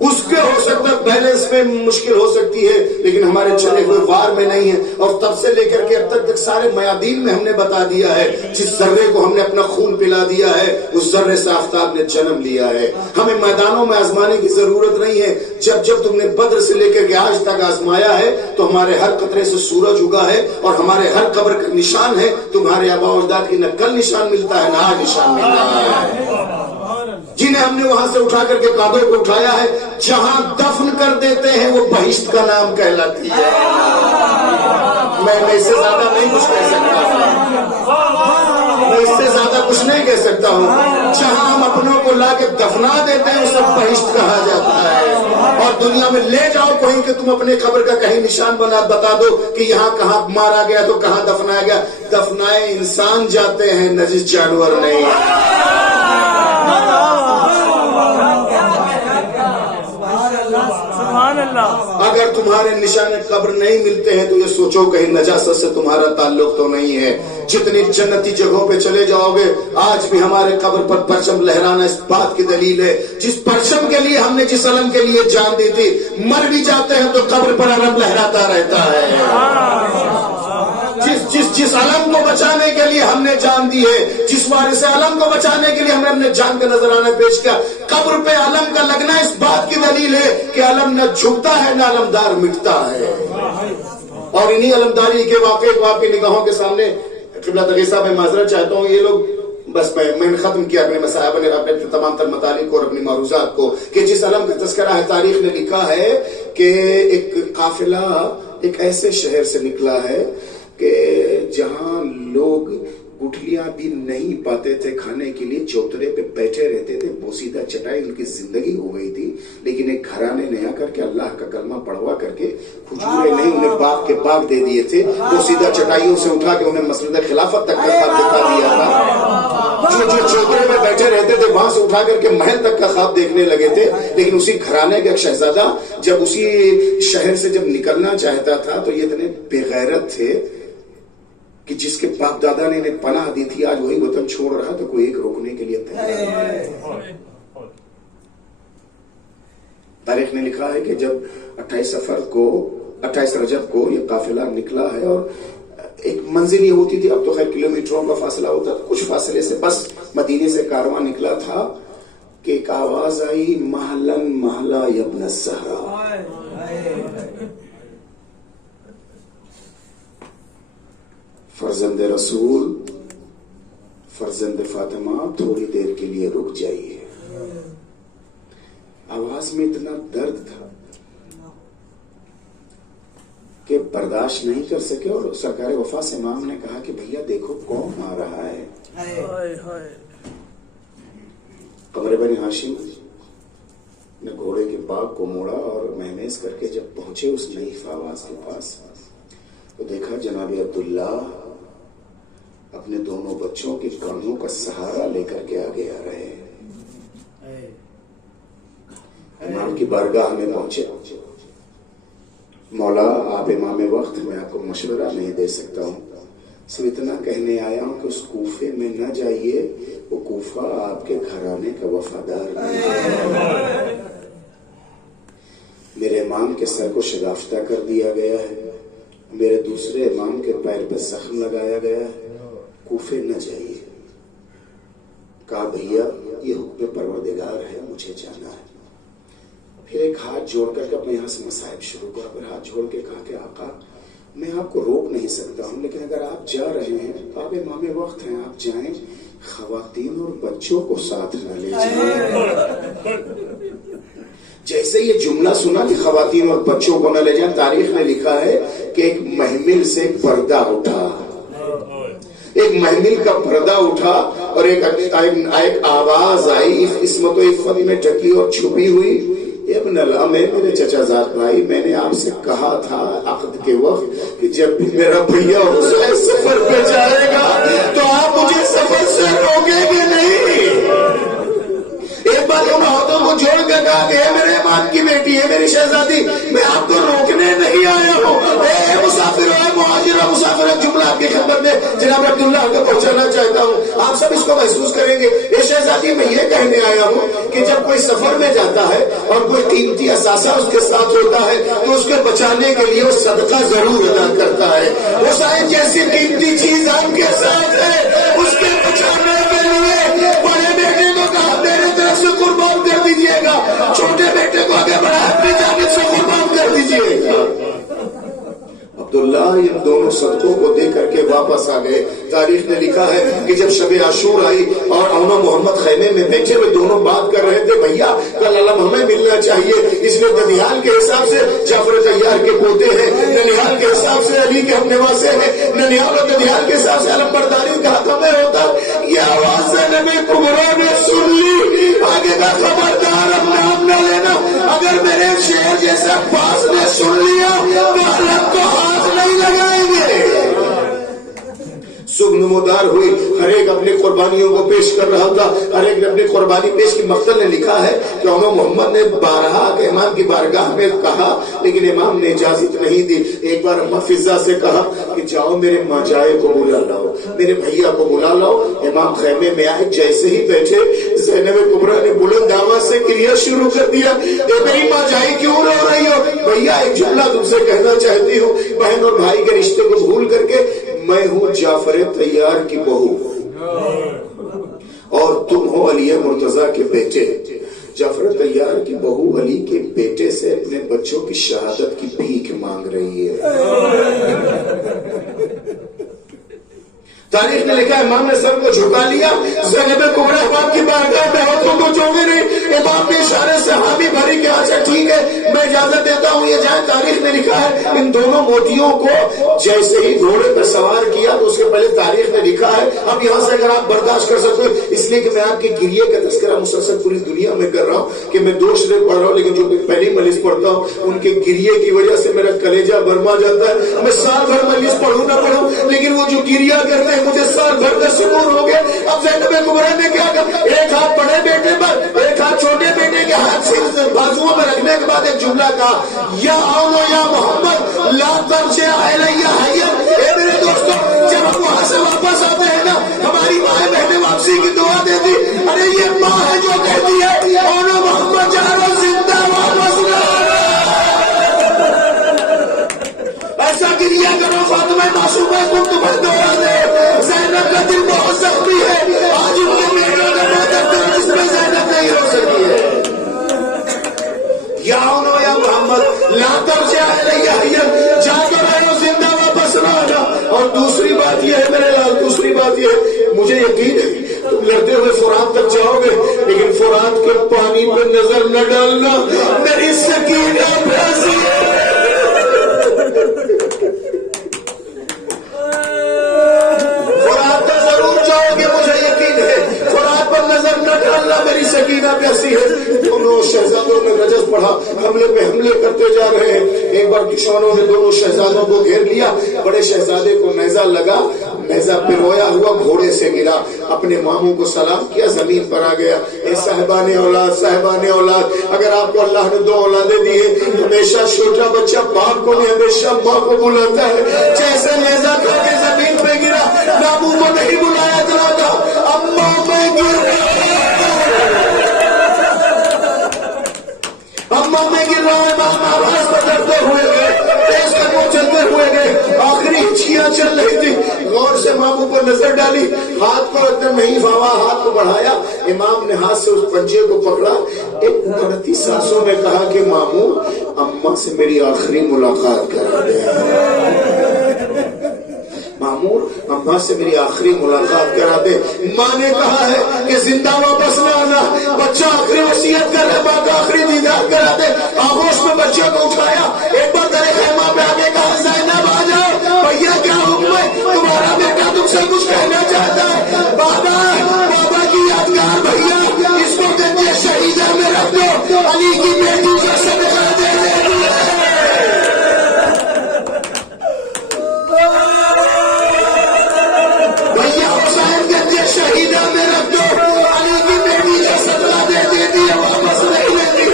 اس کے ہو سکتا بیلنس میں مشکل ہو سکتی ہے, لیکن ہمارے چلے ہوئے وار میں نہیں ہے. اور تب سے لے کر کے اب تک سارے میادین میں ہم نے بتا دیا ہے, جس ذرے کو ہم نے اپنا خون پلا دیا ہے اس ذرے سے آفتاب نے جنم لیا ہے. ہمیں میدانوں میں آزمانے کی ضرورت نہیں ہے. جب جب تم نے بدر سے لے کر کے آج تک آزمایا ہے تو ہمارے ہر قطرے سے سورج اگا ہے, اور ہمارے ہر قبر کا نشان ہے. تمہارے آباء و اجداد کی نہ کل نشان ملتا ہے نہ آج نشان ملتا ہے. جنہیں ہم نے وہاں سے اٹھا کر کے کعبے کو اٹھایا ہے, جہاں دفن کر دیتے ہیں وہ بہشت کا نام کہلاتی ہے. میں اس سے زیادہ نہیں کچھ کہہ سکتا, میں اس سے زیادہ کچھ نہیں کہہ سکتا ہوں. جہاں ہم اپنوں کو لا کے دفنا دیتے ہیں اسے بہشت کہا جاتا ہے. اور دنیا میں لے جاؤ کہیں کہ تم اپنے قبر کا کہیں نشان بتا دو کہ یہاں کہاں مارا گیا تو کہاں دفنایا گیا. دفنائے انسان جاتے ہیں, نجس جانور نہیں. اگر تمہارے نشان قبر نہیں ملتے ہیں تو یہ سوچو کہیں نجاست سے تمہارا تعلق تو نہیں ہے. جتنی جنتی جگہوں پہ چلے جاؤ گے, آج بھی ہمارے قبر پر پرچم لہرانا اس بات کی دلیل ہے. جس پرچم کے لیے ہم نے جس علم کے لیے جان دی تھی, مر بھی جاتے ہیں تو قبر پر علم لہراتا رہتا ہے. جس علم کو بچانے کے لیے ہم نے جان دی ہے, جس وارث علم کو بچانے کے لیے ہم نے اپنے جان کا نذرانہ پیش کیا, قبر پہ علم کا لگنا اس بات کی دلیل ہے کہ علم نہ جھکتا ہے نہ علمدار مٹتا ہے. اور انہی علمداری کے واقعے کو آپ کی نگاہوں کے سامنے قبلہ تقی صاحب میں معذرت چاہتا ہوں. یہ لوگ بس میں نے ختم کیا اپنے مسائب نے اپنے تمام تر متعلق اور اپنی معروضات کو, کہ جس علم کا تذکرہ ہے تاریخ نے لکھا ہے کہ ایک قافلہ ایک ایسے شہر سے نکلا ہے کہ جہاں لوگ گٹھلیاں بھی نہیں پاتے تھے کھانے کے لیے, چوترے پہ بیٹھے رہتے تھے, بوسیدہ چٹائی ان کی زندگی ہو گئی تھی. لیکن ایک گھرانے نے آ کر کے اللہ کا کلمہ پڑھوا کر کے کھجورے نہیں انہیں باغ کے باغ دے دیے تھے. بوسیدہ چٹائیوں سے اٹھا کے انہیں مسجد خلافت تک کا خواب دکھا دیا تھا. جو چوترے میں بیٹھے رہتے تھے وہاں سے اٹھا کر کے محل تک کا خواب دیکھنے لگے تھے. لیکن اسی گھرانے کا ایک شہزادہ جب اسی شہر سے جب نکلنا چاہتا تھا تو یہ اتنے بے غیرت تھے کہ جس کے باپ دادا نے انہیں پناہ دی تھی, آج وہی وطن چھوڑ رہا تو کوئی ایک روکنے کے لیے تیار. تاریخ نے لکھا ہے کہ جب 28 رجب کو یہ قافلہ نکلا ہے, اور ایک منزل یہ ہوتی تھی, اب تو خیر کلومیٹروں کا فاصلہ ہوتا تھا, کچھ فاصلے سے بس مدینے سے کارواں نکلا تھا کہ ایک آواز آئی, محلن محلہ ابن الزہرا. فرزند رسول, فرزند فاطمہ, تھوڑی دیر کے لیے رک جائیے. آواز میں اتنا درد تھا کہ برداشت نہیں کر سکے, اور سرکار وفا سے امام نے کہا کہ بھیا دیکھو کون آ رہا ہے. قمر بنی ہاشم نے گھوڑے کے باغ کو موڑا اور مہمیز کر کے جب پہنچے اس نئی آواز کے پاس تو دیکھا جناب عبداللہ اپنے دونوں بچوں کے کانوں کا سہارا لے کر کے آگے آ رہے ہیں. امام کی بارگاہ میں پہنچے. مولا آپ امام وقت، میں آپ کو مشورہ نہیں دے سکتا ہوں، صرف اتنا کہنے آیا ہوں کہ اس کوفے میں نہ جائیے، وہ کوفہ آپ کے گھرانے کا وفادار نہیں ہے. میرے امام کے سر کو شگافتہ کر دیا گیا ہے، میرے دوسرے امام کے پیر پہ زخم لگایا گیا ہے، کوفے نہ جائیے. کہا بھیا یہ حکم پروردگار ہے، مجھے جانا ہے. پھر ایک ہاتھ جوڑ کر کے اپنے یہاں سے مصائب شروع کیا. پھر ہاتھ جوڑ کے کہا کہ آقا میں آپ کو روک نہیں سکتا ہوں، لیکن اگر آپ جا رہے ہیں تو آپ امام وقت ہیں، آپ جائیں، خواتین اور بچوں کو ساتھ نہ لے جائیں. جیسے یہ جملہ سنا کہ خواتین اور بچوں کو نہ لے جائیں، تاریخ نے لکھا ہے کہ ایک محمل سے ایک پردہ اٹھا، ایک محمل کا پردہ اٹھا اور ایک آواز آئی عصمت و عفت میں ڈھکی اور چھپی ہوئی. ابن علام میرے چچا زاد بھائی، میں نے آپ سے کہا تھا عقد کے وقت کہ جب بھی میرا بھیا حسین سفر پہ جائے گا تو آپ مجھے سفر سے روکیں گے نہیں. ایک بار ان عہدوں کو جوڑ کر کہا کہ میرے امام کی بیٹی ہے، میری شہزادی، میں آپ کو روکنے نہیں آیا ہوں. اے مسافر ہے، مہاجر ہے، مسافر ہے، جملہ آپ کی خدمت میں جناب عبداللہ کو پہنچانا چاہتا ہوں. آپ سب اس کو محسوس کریں گے. اے شہزادی میں یہ کہنے آیا ہوں کہ جب کوئی سفر میں جاتا ہے اور کوئی قیمتی اثاثہ اس کے ساتھ ہوتا ہے تو اس کے بچانے کے لیے وہ صدقہ ضرور ادا کرتا ہے. وہ شاید جیسی قیمتی چیز آپ کے ساتھ ہے، اس کے بچانے کے لیے بڑے بیٹے کو کہا میرے طرف سے قربان کر دیجیے گا، چھوٹے بیٹے کو آگے بڑھا اپنی جانب سے قربان کر دیجیے گا. عبداللہ ان دونوں صدقوں کو دے کر کے واپس آ گئے. تاریخ نے لکھا ہے کہ جب شب عاشور آئی اور اونا محمد خیمے میں بیٹھے ہوئے دونوں بات کر رہے تھے، بھیا کل علم ہمیں ملنا چاہیے، اس لیے ننیال کے حساب سے جعفر طیار کے پوتے ہیں، ننیال کے حساب سے علی کے ہم نواسے ہیں، ننیال اور ننیال کے حساب سے علم برداری کا حق ہمیں ہوتا. یہ آواز نبی کبریٰ نے سن لی. آگے کا خبردار اپنا نام نہ لینا. اگر میرے شہر جیسے پاس نے سن لیا تو علم کو ہاتھ نہیں لگائیں گے. صبح نمودار ہوئی، ہر ایک اپنی قربانیوں کو پیش کر رہا تھا، ہر ایک نے اپنی قربانی پیش کی. مقتل نے لکھا ہے کہ انہوں محمد نے بارہا کہ امام کی بارگاہ میں کہا لیکن امام نے اجازت نہیں دی. ایک بار اما فضا سے کہا کہ جاؤ میرے ماجائے کو بلا لاؤ، میرے بھیا کو بلا لاؤ. امام خیمے میں آئے، جیسے ہی بیٹھے زینب کبریٰ نے بلند آواز سے کریا شروع کر دیا. اے میری ماجائے کیوں رو رہی ہو؟ بھیا ایک جملہ تم سے کہنا چاہتی ہوں. بہن اور بھائی کے رشتے کو بھول کر کے میں ہوں جعفر طیار کی بہو اور تم ہو علی مرتضیٰ کے بیٹے. جعفر طیار کی بہو علی کے بیٹے سے اپنے بچوں کی شہادت کی بھیک مانگ رہی ہے. تاریخ نے لکھا امام نے سر کو جھکا لیا. زینب کبریٰ امام کی بارگاہ میں ہاتھوں کو جوڑے نہیں. امام نے اشارے سے حامی بھری کہ اچھا ٹھیک ہے میں اجازت دیتا ہوں یہ جائیں. تاریخ نے لکھا ہے ان دونوں موتیوں کو جیسے ہی گھوڑے پر سوار کیا تو اس کے پہلے تاریخ نے لکھا ہے، اب یہاں سے اگر آپ برداشت کر سکتے اس لیے کہ میں آپ کے گریے کا تذکرہ مسلسل پوری دنیا میں کر رہا ہوں کہ میں 2 شعر پڑھ رہا ہوں لیکن جو پہلی مجلس پڑھتا ہوں ان کے گریے کی وجہ سے میرا کلیجہ برما جاتا ہے. میں سال بھر مجلس پڑھوں نہ پڑھوں لیکن وہ جو گریا کرتے ہیں مجھے سال بھر کا سکون ہو گیا. اب زینب کبریٰ نے کیا کہا، ایک ہاتھ بڑے بیٹے پر ایک ہاتھ چھوٹے بیٹے کے ہاتھ سے بازوؤں میں رکھنے کے بعد ایک جملہ کہا، یا اونو یا محمد لا ترجع الیہ حیا. اے میرے دوستو جب ہم وہاں سے واپس آتے ہیں نا ہماری مائیں بہنیں واپسی کی دعا دیتی. ارے یہ ماں ہے جو کہتی ہے اونو محمد جارو زندہ واپس نہ ایسا گریا کرو فاطمہ معصومہ کو تمہیں دعا دے. زینب کا دل بہت زخمی ہے، آج ان کے بیٹوں کا ماتم کرو جس میں زینب نہیں ہو سکتی ہے. یا اونو یا محمد لا ترجع الیہ حیا، جا کر آئے ہو زندہ واپس نہ آنا. اور دوسری بات یہ ہے میرے لال، دوسری بات یہ ہے مجھے یقین ہے تم لڑتے ہوئے فرات تک جاؤ گے لیکن فرات کے پانی پہ نظر نہ ڈالنا، میری سکینہ پھنسی ہے. فرات تک ضرور جاؤ گے مجھے یقین ہے، فرات پر نظر نہ ڈالنا، میری سکینہ پیاسی ہے. دونوں شہزادوں نے چلتے جا رہے ہیں. ایک بار دشمنوں نے دونوں شہزادوں کو گھیر لیا. بڑے شہزادے کو نیزہ لگا, نیزہ پرویا ہوا گھوڑے سے گرا, اپنے ماموں کو سلام کیا, زمین پر آ گیا. اے صاحبان اولاد, صاحبان اولاد, اگر آپ کو اللہ نے 2 اولادیں دی ہے, ہمیشہ چھوٹا بچہ باپ کو نہیں ہمیشہ ماں کو بلاتا ہے. جیسے نیزہ کھا کے زمین پہ گرا, نابو کو نہیں بلایا جا تھا, اماں میں گر اماں میں گر رہا ہے. ماما آواز بدلتے ہوئے گئے, تیز قدموں چلتے ہوئے گئے, آخری ہچکیاں چل رہی تھی. غور سے ماموں پر نظر ڈالی, ہاتھ کو ایک نہیں فاوا, ہاتھ کو بڑھایا. امام نے ہاتھ سے اس پنجے کو پکڑا, ایک بڑھتی سانسوں میں کہا کہ ماموں اماں سے میری آخری ملاقات کرا دے. مامور اماں سے میری آخری ملاقات کرا دے. ماں نے کہا ہے کہ زندہ واپس نہ آنا, بچہ آخری وصیت کر رہے, ماں کا آخری دیدار کرا دے. آغوش میں بچے کو اٹھایا, ایک بار در خیمہ پہ آگے کہا زینب آ جاؤ, بھیا کیا حکم ہے, تمہارا بیٹا تم سے کچھ کہنا چاہتا ہے. بابا, بابا کی یادگار بھیا, اس کو گنجے شہیدہ میں رکھ دو, علی کی بیٹی کو صدقہ دے دے. شہیدہ میں رکھ دو, علی کی بیٹی کا صدقہ دے دیتی ہے, واپس نہیں لیتی.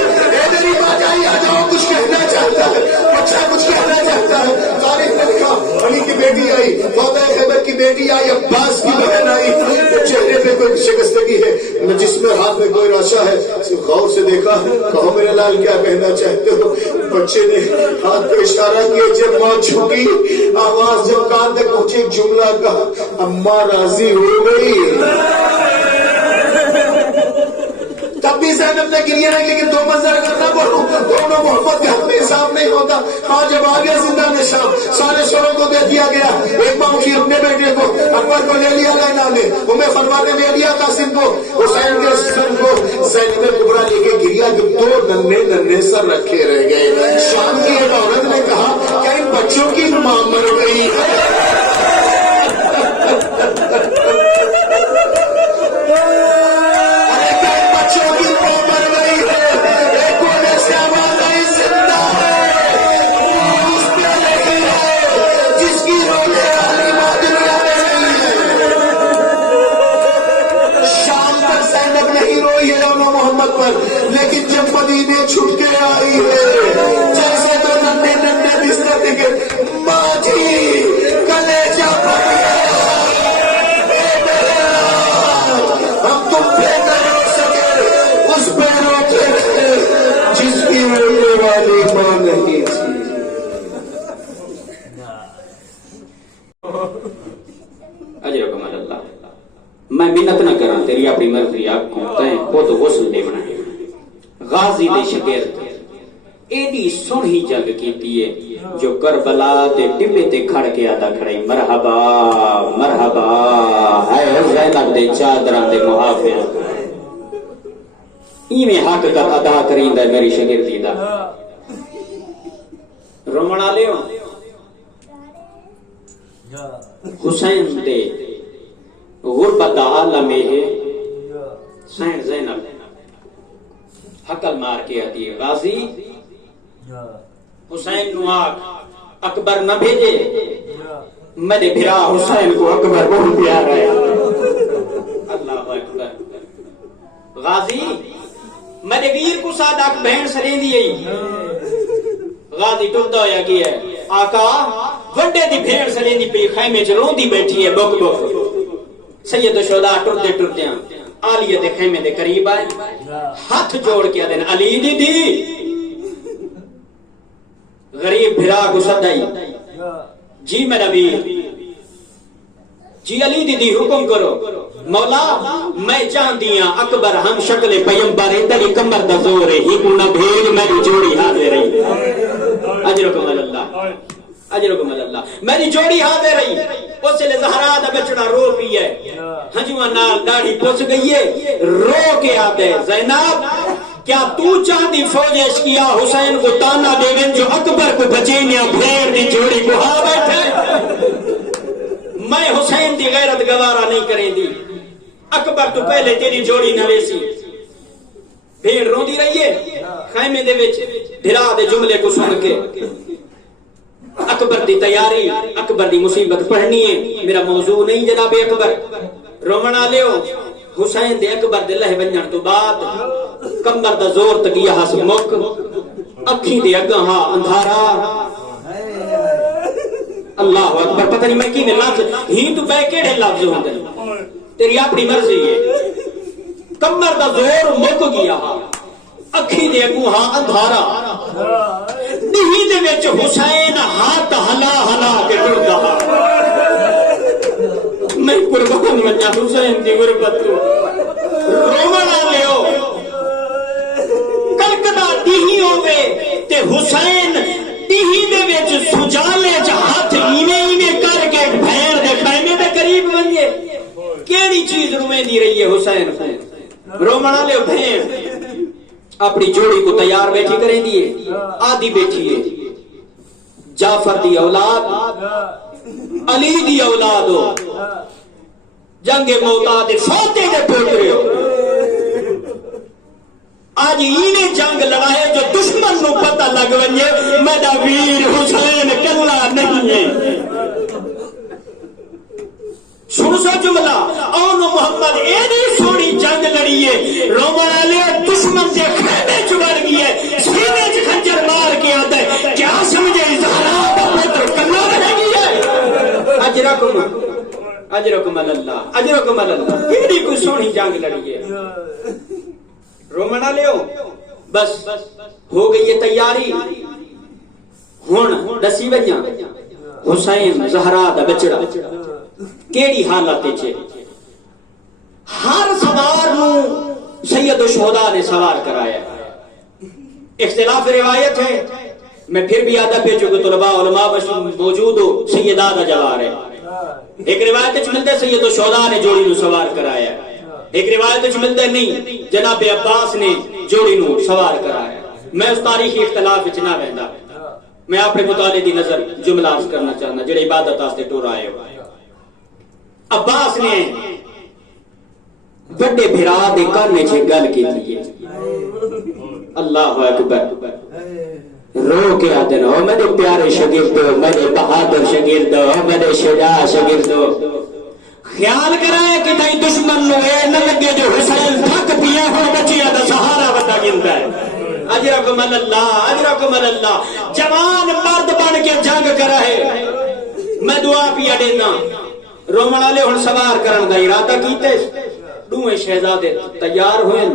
میری ماں آ جاؤ, کچھ کہنا چاہتا ہے, بچہ کچھ کہنا چاہتا ہے. تاریخ نے لکھا علی کی بیٹی آئی, فوطہ خیبر کی بیٹی آئی, عباس کی بہن آئی. چہرے پہ کوئی شکستگی ہے, نہ جس میں ہاتھ میں کوئی راشا ہے. صرف غور سے دیکھا, کہو میرے لال کیا کہنا چاہتے ہو. بچے نے ہاتھ پہ اشارہ کیا. جب ماں جھکی, آواز جب کان تک پہنچی, ایک جملہ کہا, اماں راضی ہو گئی. تب بھی زینب نے گریہ نہیں, لیکن 2 منظر کرنا پڑھوں, دونوں محبت کے حق میں حساب نہیں ہوتا. ہاں جب آ گیا زندہ نشان, سارے شوروں کو دے دیا گیا. ایک ماں اٹھی اپنے بیٹے کو, اکبر کو لے لیا لینا نے, انہیں فرما نے لے لیا قاسم کو, حسین کے سر کو زینب کبریٰ لے کے گریا. جب 2 ننھے سر رکھے رہ گئے. شام کی ایک عورت نے کہا کہ ان بچوں کی ماں مر گئی ہے. لیکن جب مدینے چھٹ کے آئی ہے, جیسے تو ننھے بستر دکھے, ماں جی کلیجہ پھٹ گیا, ہم تم پہ نہ رو سکے, اس پہ روتے رہے جس کی رونے والی ماں نہیں تھی. اجر کمال اللہ, میں منت نہ کراں, تیری اپنی مرضی. آپ کو تیں خود غسل دے بنا. غازی دے شگرد ایڈی سونی جنگ کیتی ہے, جو کربلا دے ٹبے تے کھڑ کے آدھا کھڑائی, مرحبا مرحبا ہے زینب دے چادراں دے محافظ. ایویں حق کا ادا کریندا میری شگردی دا. رومنا لیو حسین دے غربت عالم ہے, سین زینب حقل مار کے آتی ہے, غازی حسین نو آگ اکبر نہ بھیجے, میرے بھرا حسین کو اکبر بہت پیارا ہے. اللہ اکبر. غازی میرے ویر کو صادق بہن سریں دی. غازی ٹردا ہویا گیا ہے, آقا وڈے دی بہن سریں دی پی خیمے چ روندی بیٹھی ہے بک بک. سید شہداء ٹردے ٹردے عالیہ دے خیمے دے قریب آئے, ہاتھ جوڑ کے دین, علی دی دی غریب بھرا کو سدائی, جی میرا ویر, جی علی دی دی حکم کرو. مولا میں چاہتی ہوں اکبر ہم شکل پیمبر تیری کمر دا زور ہے, ہی کو نہ بھیج میری جوڑی حاضر رہی. اجرکم اللہ, اجرکم اللہ. میری جوڑی حاضر رہی, اس لئے زہرا دا بچڑا رو پی ہے, ہنجوہ نال داڑھی پوچھ گئی ہے, رو کے آتے زینب کیا تو چاہتی فوج عشقیہ حسین کو تانا دے گئے جو اکبر کو بچینیا پھیر دی جوڑی کو ہاں بیٹھے. میں حسین دی غیرت گوارا نہیں کریں دی, اکبر تو پہلے تیری جوڑی نہ ویسی. بھیڑ روندی رہی ہے خیمے دے وچ بھرا دے جملے کو سن کے اکبر دی تیاری اکبر دی مصیبت پڑھنی ہے میرا موضوع نہیں جناب اکبر رومن والے ہو حسین دے اکبر دے لہ ونجن تو بعد کمر دا زور تکیا ہس مک اکھی دے اگاں ہا اندھارا اللہ اکبر پتہ نہیں میں کی نے لفظ ہی تو پہ کیڑے لفظ ہوندے تیری اپنی مرضی ہے کمر دا زور مک گیا اکھی دے اگوں ہا اندھارا نہیں دے وچ حسین ہاتھ ہلا ہلا کے ٹردا میں قربان بنیا حسین دی غربت رومن والےو کلکتا ڈیہی ہوے تے حسین ڈیہی دے وچ سجالے چ ہاتھ ایویں کر کے بھیر دے خیمے دے قریب ونجے کیڑی چیز رویندی رہی ہے حسین کو رومن والےو بھیر اپنی جوڑی کو تیار بیٹھی کریں دیئے آدھی بیٹھی ہے جعفر دی اولاد علی دی اولاد ہو جنگ موتاد فاتح دے پوترے ہو آج انہیں جنگ لڑائے جو دشمن نو پتہ لگ ونجے میرا ویر حسین کلا نہیں ہے سن سو جملہ اون محمد ایڈی سونی جنگ لڑی ہے رومن والے دشمن سے خیمے چڑھ گئی ہے سینے سے خنجر مار کے آتا ہے کیا سمجھے زہرا کا پتر کلا رہ گئی ہے اجرکم اللہ ایڈی کوئی سونی جنگ لڑی ہے رومن والے ہو بس ہو گئی ہے تیاری ہن دسی وجہ حسین زہرا دا بچڑا کیڑی حالت ہے ہر سوار نو سید الشہداء نے سوار کرایا اختلاف روایت ہے میں پھر بھی آدھا پہ چکے طلباء علماء موجود ہو سیدہ دا جوار ہے ایک روایت چ ملتا ہے سید الشہداء نے جوڑی نو سوار کرایا ایک روایت چ ملتا ہے نہیں جناب عباس نے جوڑی نو سوار کرایا میں اس تاریخی اختلاف وچ نہ رہندا میں اپنے مطالعے دی نظر جملہ عرض کرنا چاہنا جڑے عبادت واسطے ٹر آئے ہو عباس نے بڑے بھرا دے کرنے چھے گل کی تھی اللہ اکبر رو کے آدن ہو میرے پیارے شگرد ہو میرے بہادر شگرد ہو میرے شجاع شگرد ہو خیال کرائے کہ تائی دشمن لو اے نہ لگے جو حسین تھک پیا ہو بچیا دا سہارا بتا گنتا ہے اجرکم اللہ جوان مرد بن کے جنگ کرا ہے میں دعا پیا دینا رومن والے ہن سوار کرن دا ارادہ کیتے دوویں شہزادے تیار ہوئے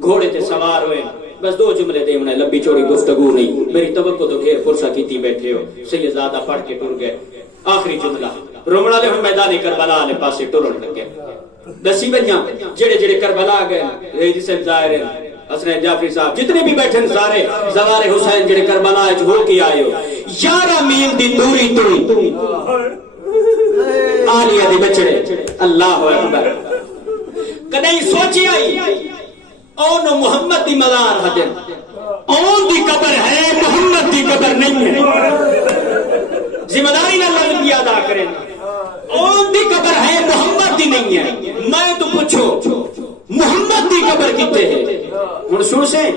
گھوڑے تے سوار ہوئے بس دو جملے دے انہیں لمبی چوڑی گفتگو نہیں میری توقع تو گھیر پرسا کیتی بیٹھے ہو سیدزادہ پڑھ کے ٹر گئے آخری جملہ رومن والے ہن میدان کربلا والے پاسے ٹرن لگے دسی بنیاں جڑے جڑے کربلا گئے رید سے ظاہر حسن جعفری صاحب جتنے بھی بیٹھن سارے زوار حسین جڑے کربلا وچ ہو کے آئے ہو 11 میل دی دوری توڑی آلیہ دی بچڑے اللہ اکبر کدیں سوچی آئی اون محمد دی مزار حجن اون دی قبر ہے محمد دی قبر نہیں ہے ذمہ داری نہ لازم ادا کریں اون دی قبر ہے محمد دی نہیں ہے میں تو پوچھو محمد دی قبر کتے ہے ہن سن سے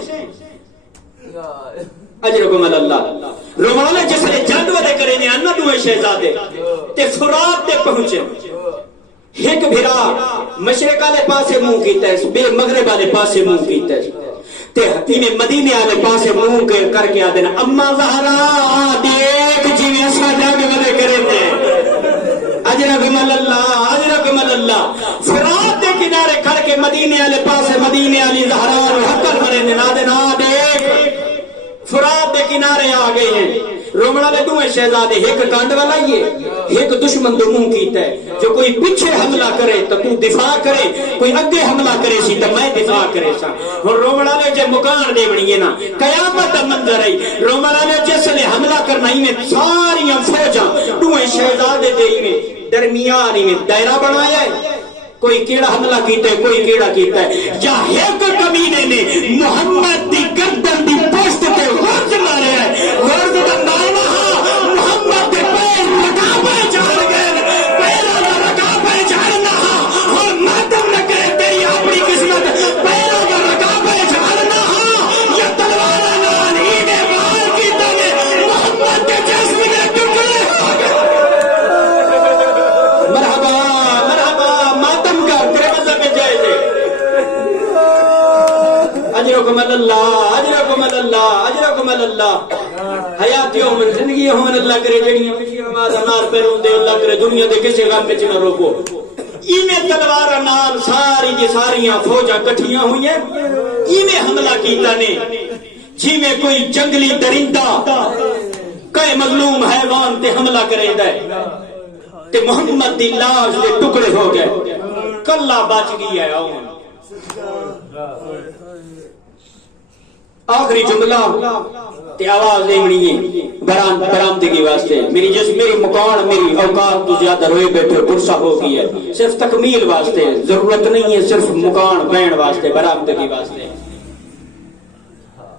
اجرکم اللہ رومالے جس نے جنگ ودے کرے نے انہ دوے شہزادے تے فرات تے پہنچے ایک بھرا مشرق والے پاسے منہ کیتا ہے بے مغرب والے پاسے منہ کیتا ہے تے حتیمِ مدینے والے پاسے منہ کر کے آدھے نا اما زہرا دیکھ جیویں اسا جنگ ودے کرے نے اجرکم اللہ فرات دے کنارے کھڑ کے مدینے والے پاسے مدینے والی زہرا حقل بنے نے نا دے نا دیکھ فرات دے کنارے آ گئے ہیں رومن والے دوے شہزادے ایک کانڈ والا ہی ہے ایک دشمن دو منہ کیتا ہے جو کوئی پیچھے حملہ کرے تو تو دفاع کرے کوئی اگے حملہ کرے سی تو میں دفاع کرے سا اور رومن والے جے مکان دے بنی نا قیامت دا منظر ہے رومن والے جس نے حملہ کرنا ہی میں ساری فوجاں دوے شہزادے دے میں درمیان ہی میں دائرہ بنایا ہے کوئی کیڑا حملہ کیتا ہے کوئی کیڑا کیتا ہے یا ایک کمینے نے محمد دی گردن دی پوسٹ تے غرض مارے ہے غرض دا مانا محمد دے پیر رکابے جان گئے پیرا دا رکابے جاننا اور ماتم نہ کرے تیری اپنی قسمت پیرا دا رکابے جاننا حیات ہو من زندگی ہو من اللہ کرے جڑیاں پچھیاں آواز نار پہ روندے اللہ کرے دنیا دے کسے غم وچ نہ روکو ایویں تلوار نال ساری دی ساریاں فوجاں کٹھیاں ہوئی ہیں ایویں حملہ کیتا نے جی میں کوئی جنگلی درندہ کئی مظلوم حیوان تے حملہ کریندا ہے تے محمد دی لاش دے ٹکڑے ہو گئے کلا بچ گیا ہے آخری جملہ تے آواز دیونی ہے برآمدگی واسطے میری مکان میری اوقات تو زیادہ روئے بیٹھے پرسا ہو گئی ہے صرف تکمیل واسطے ضرورت نہیں ہے صرف مکان بین واسطے برآمدگی واسطے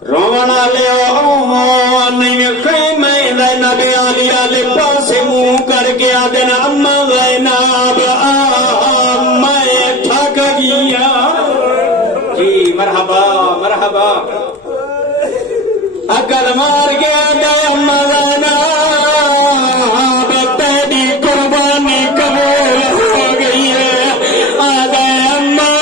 رونا لیا نہیں خیمے زینب عالیہ لے پاسے منہ کر کے آدن اما زینب میں تھک گیا جی مرحبا مرحبا عقل مار گیا گیا اما زینب تیری قربانی قبول ہو گئی ہے آ گئے اما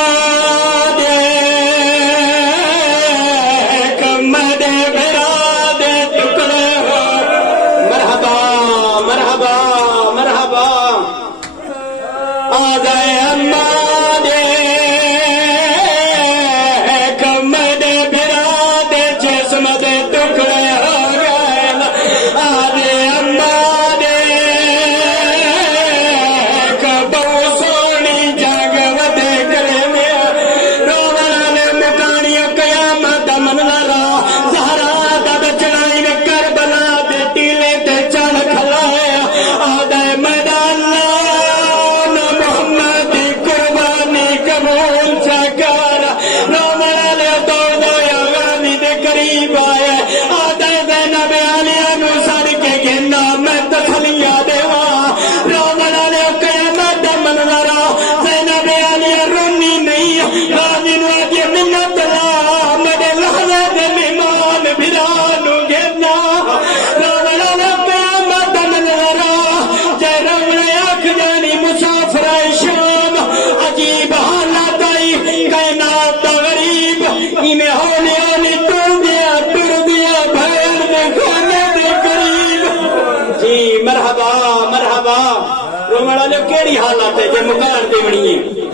حالات ہے جو مکان دیونی ہے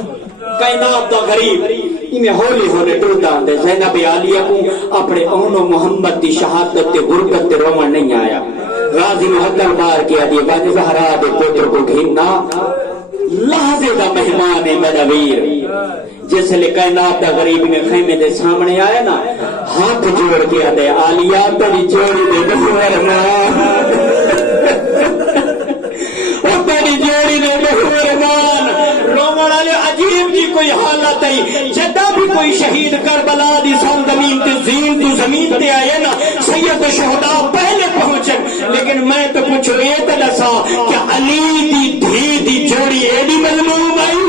کائنات دا غریب میں ہولی ہونے ٹوٹا دے زینب عالیہ کو اپنے اون و محمد دی شہادت تے غربت تے رومن نہیں آیا غازی محقل بار کیا دی بانی زہرا دے پوتر کو گھننا لحظے دا مہمان ہے میرا ویر جس لئے کائنات دا غریب میں خیمے دے سامنے آئے نا ہاتھ جوڑ کیا دے عالیہ تری جوڑی دے بخور تیری جوڑی نے بہرمان رومن والے عجیب کی کوئی حالت ہے جدہ بھی کوئی شہید کربلا دی سرزمین تے زین تو زمین تے آئے نا سید شہداء پہلے پہنچے لیکن میں تو کچھ ریت دسا کہ علی دی دھی دی جوڑی ایڈی مظلوم آئی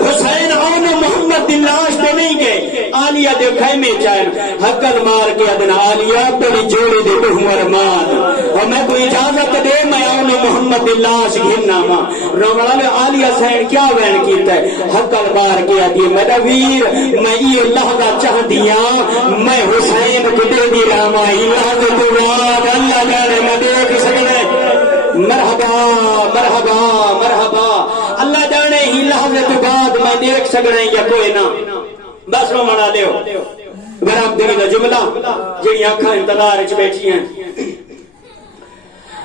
حسین آن محمد دی لاش تے نہیں گئے عالیہ دے خیمے چاہن حقل مار کے ادنا عالیہ تیری جوڑی دے بہرمان اور میں کوئی اجازت دے میں آن محمد دی لاش گھننا ماں رومن عالیہ سین کیا وین کیتا ہے حقل بار کیا دی میرا ویر میں یہ اللہ کا چاہ دیا میں حسین کتے دی رامائی لحظت بعد اللہ جانے میں دیکھ سکنے مرحبا مرحبا مرحبا اللہ جانے ہی لحظت بعد میں دیکھ سکنے یا کوئی نہ بس رومن آلیو برآمدگی دا جملہ جڑی آنکھاں انتظار وچ بیٹھی ہیں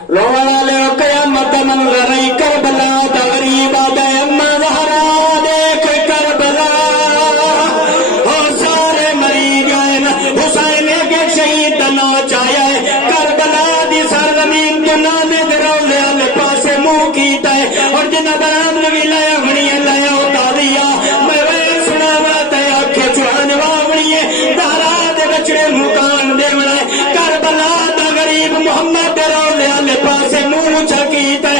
رومن آلیو قیامت منظر کربلا دا غریب آدھے اما زہرا دیکھ کربلا ہو سارے مری گئے حسین کے شہید دا نوچ آیا ہے کربلا دی سرزمین تو نامد روزے والے پاسے منہ کیتا ہے اور جنہ برآمدگی لیا بنی لیا اٹھا دیا میں وے سنا باتے آنکھیں چوہانے واوڑی ہے دہرا دے بچڑے مکان دے بڑھائے کربلا دا غریب محمد روزے والے پاسے منہ چکیتا ہے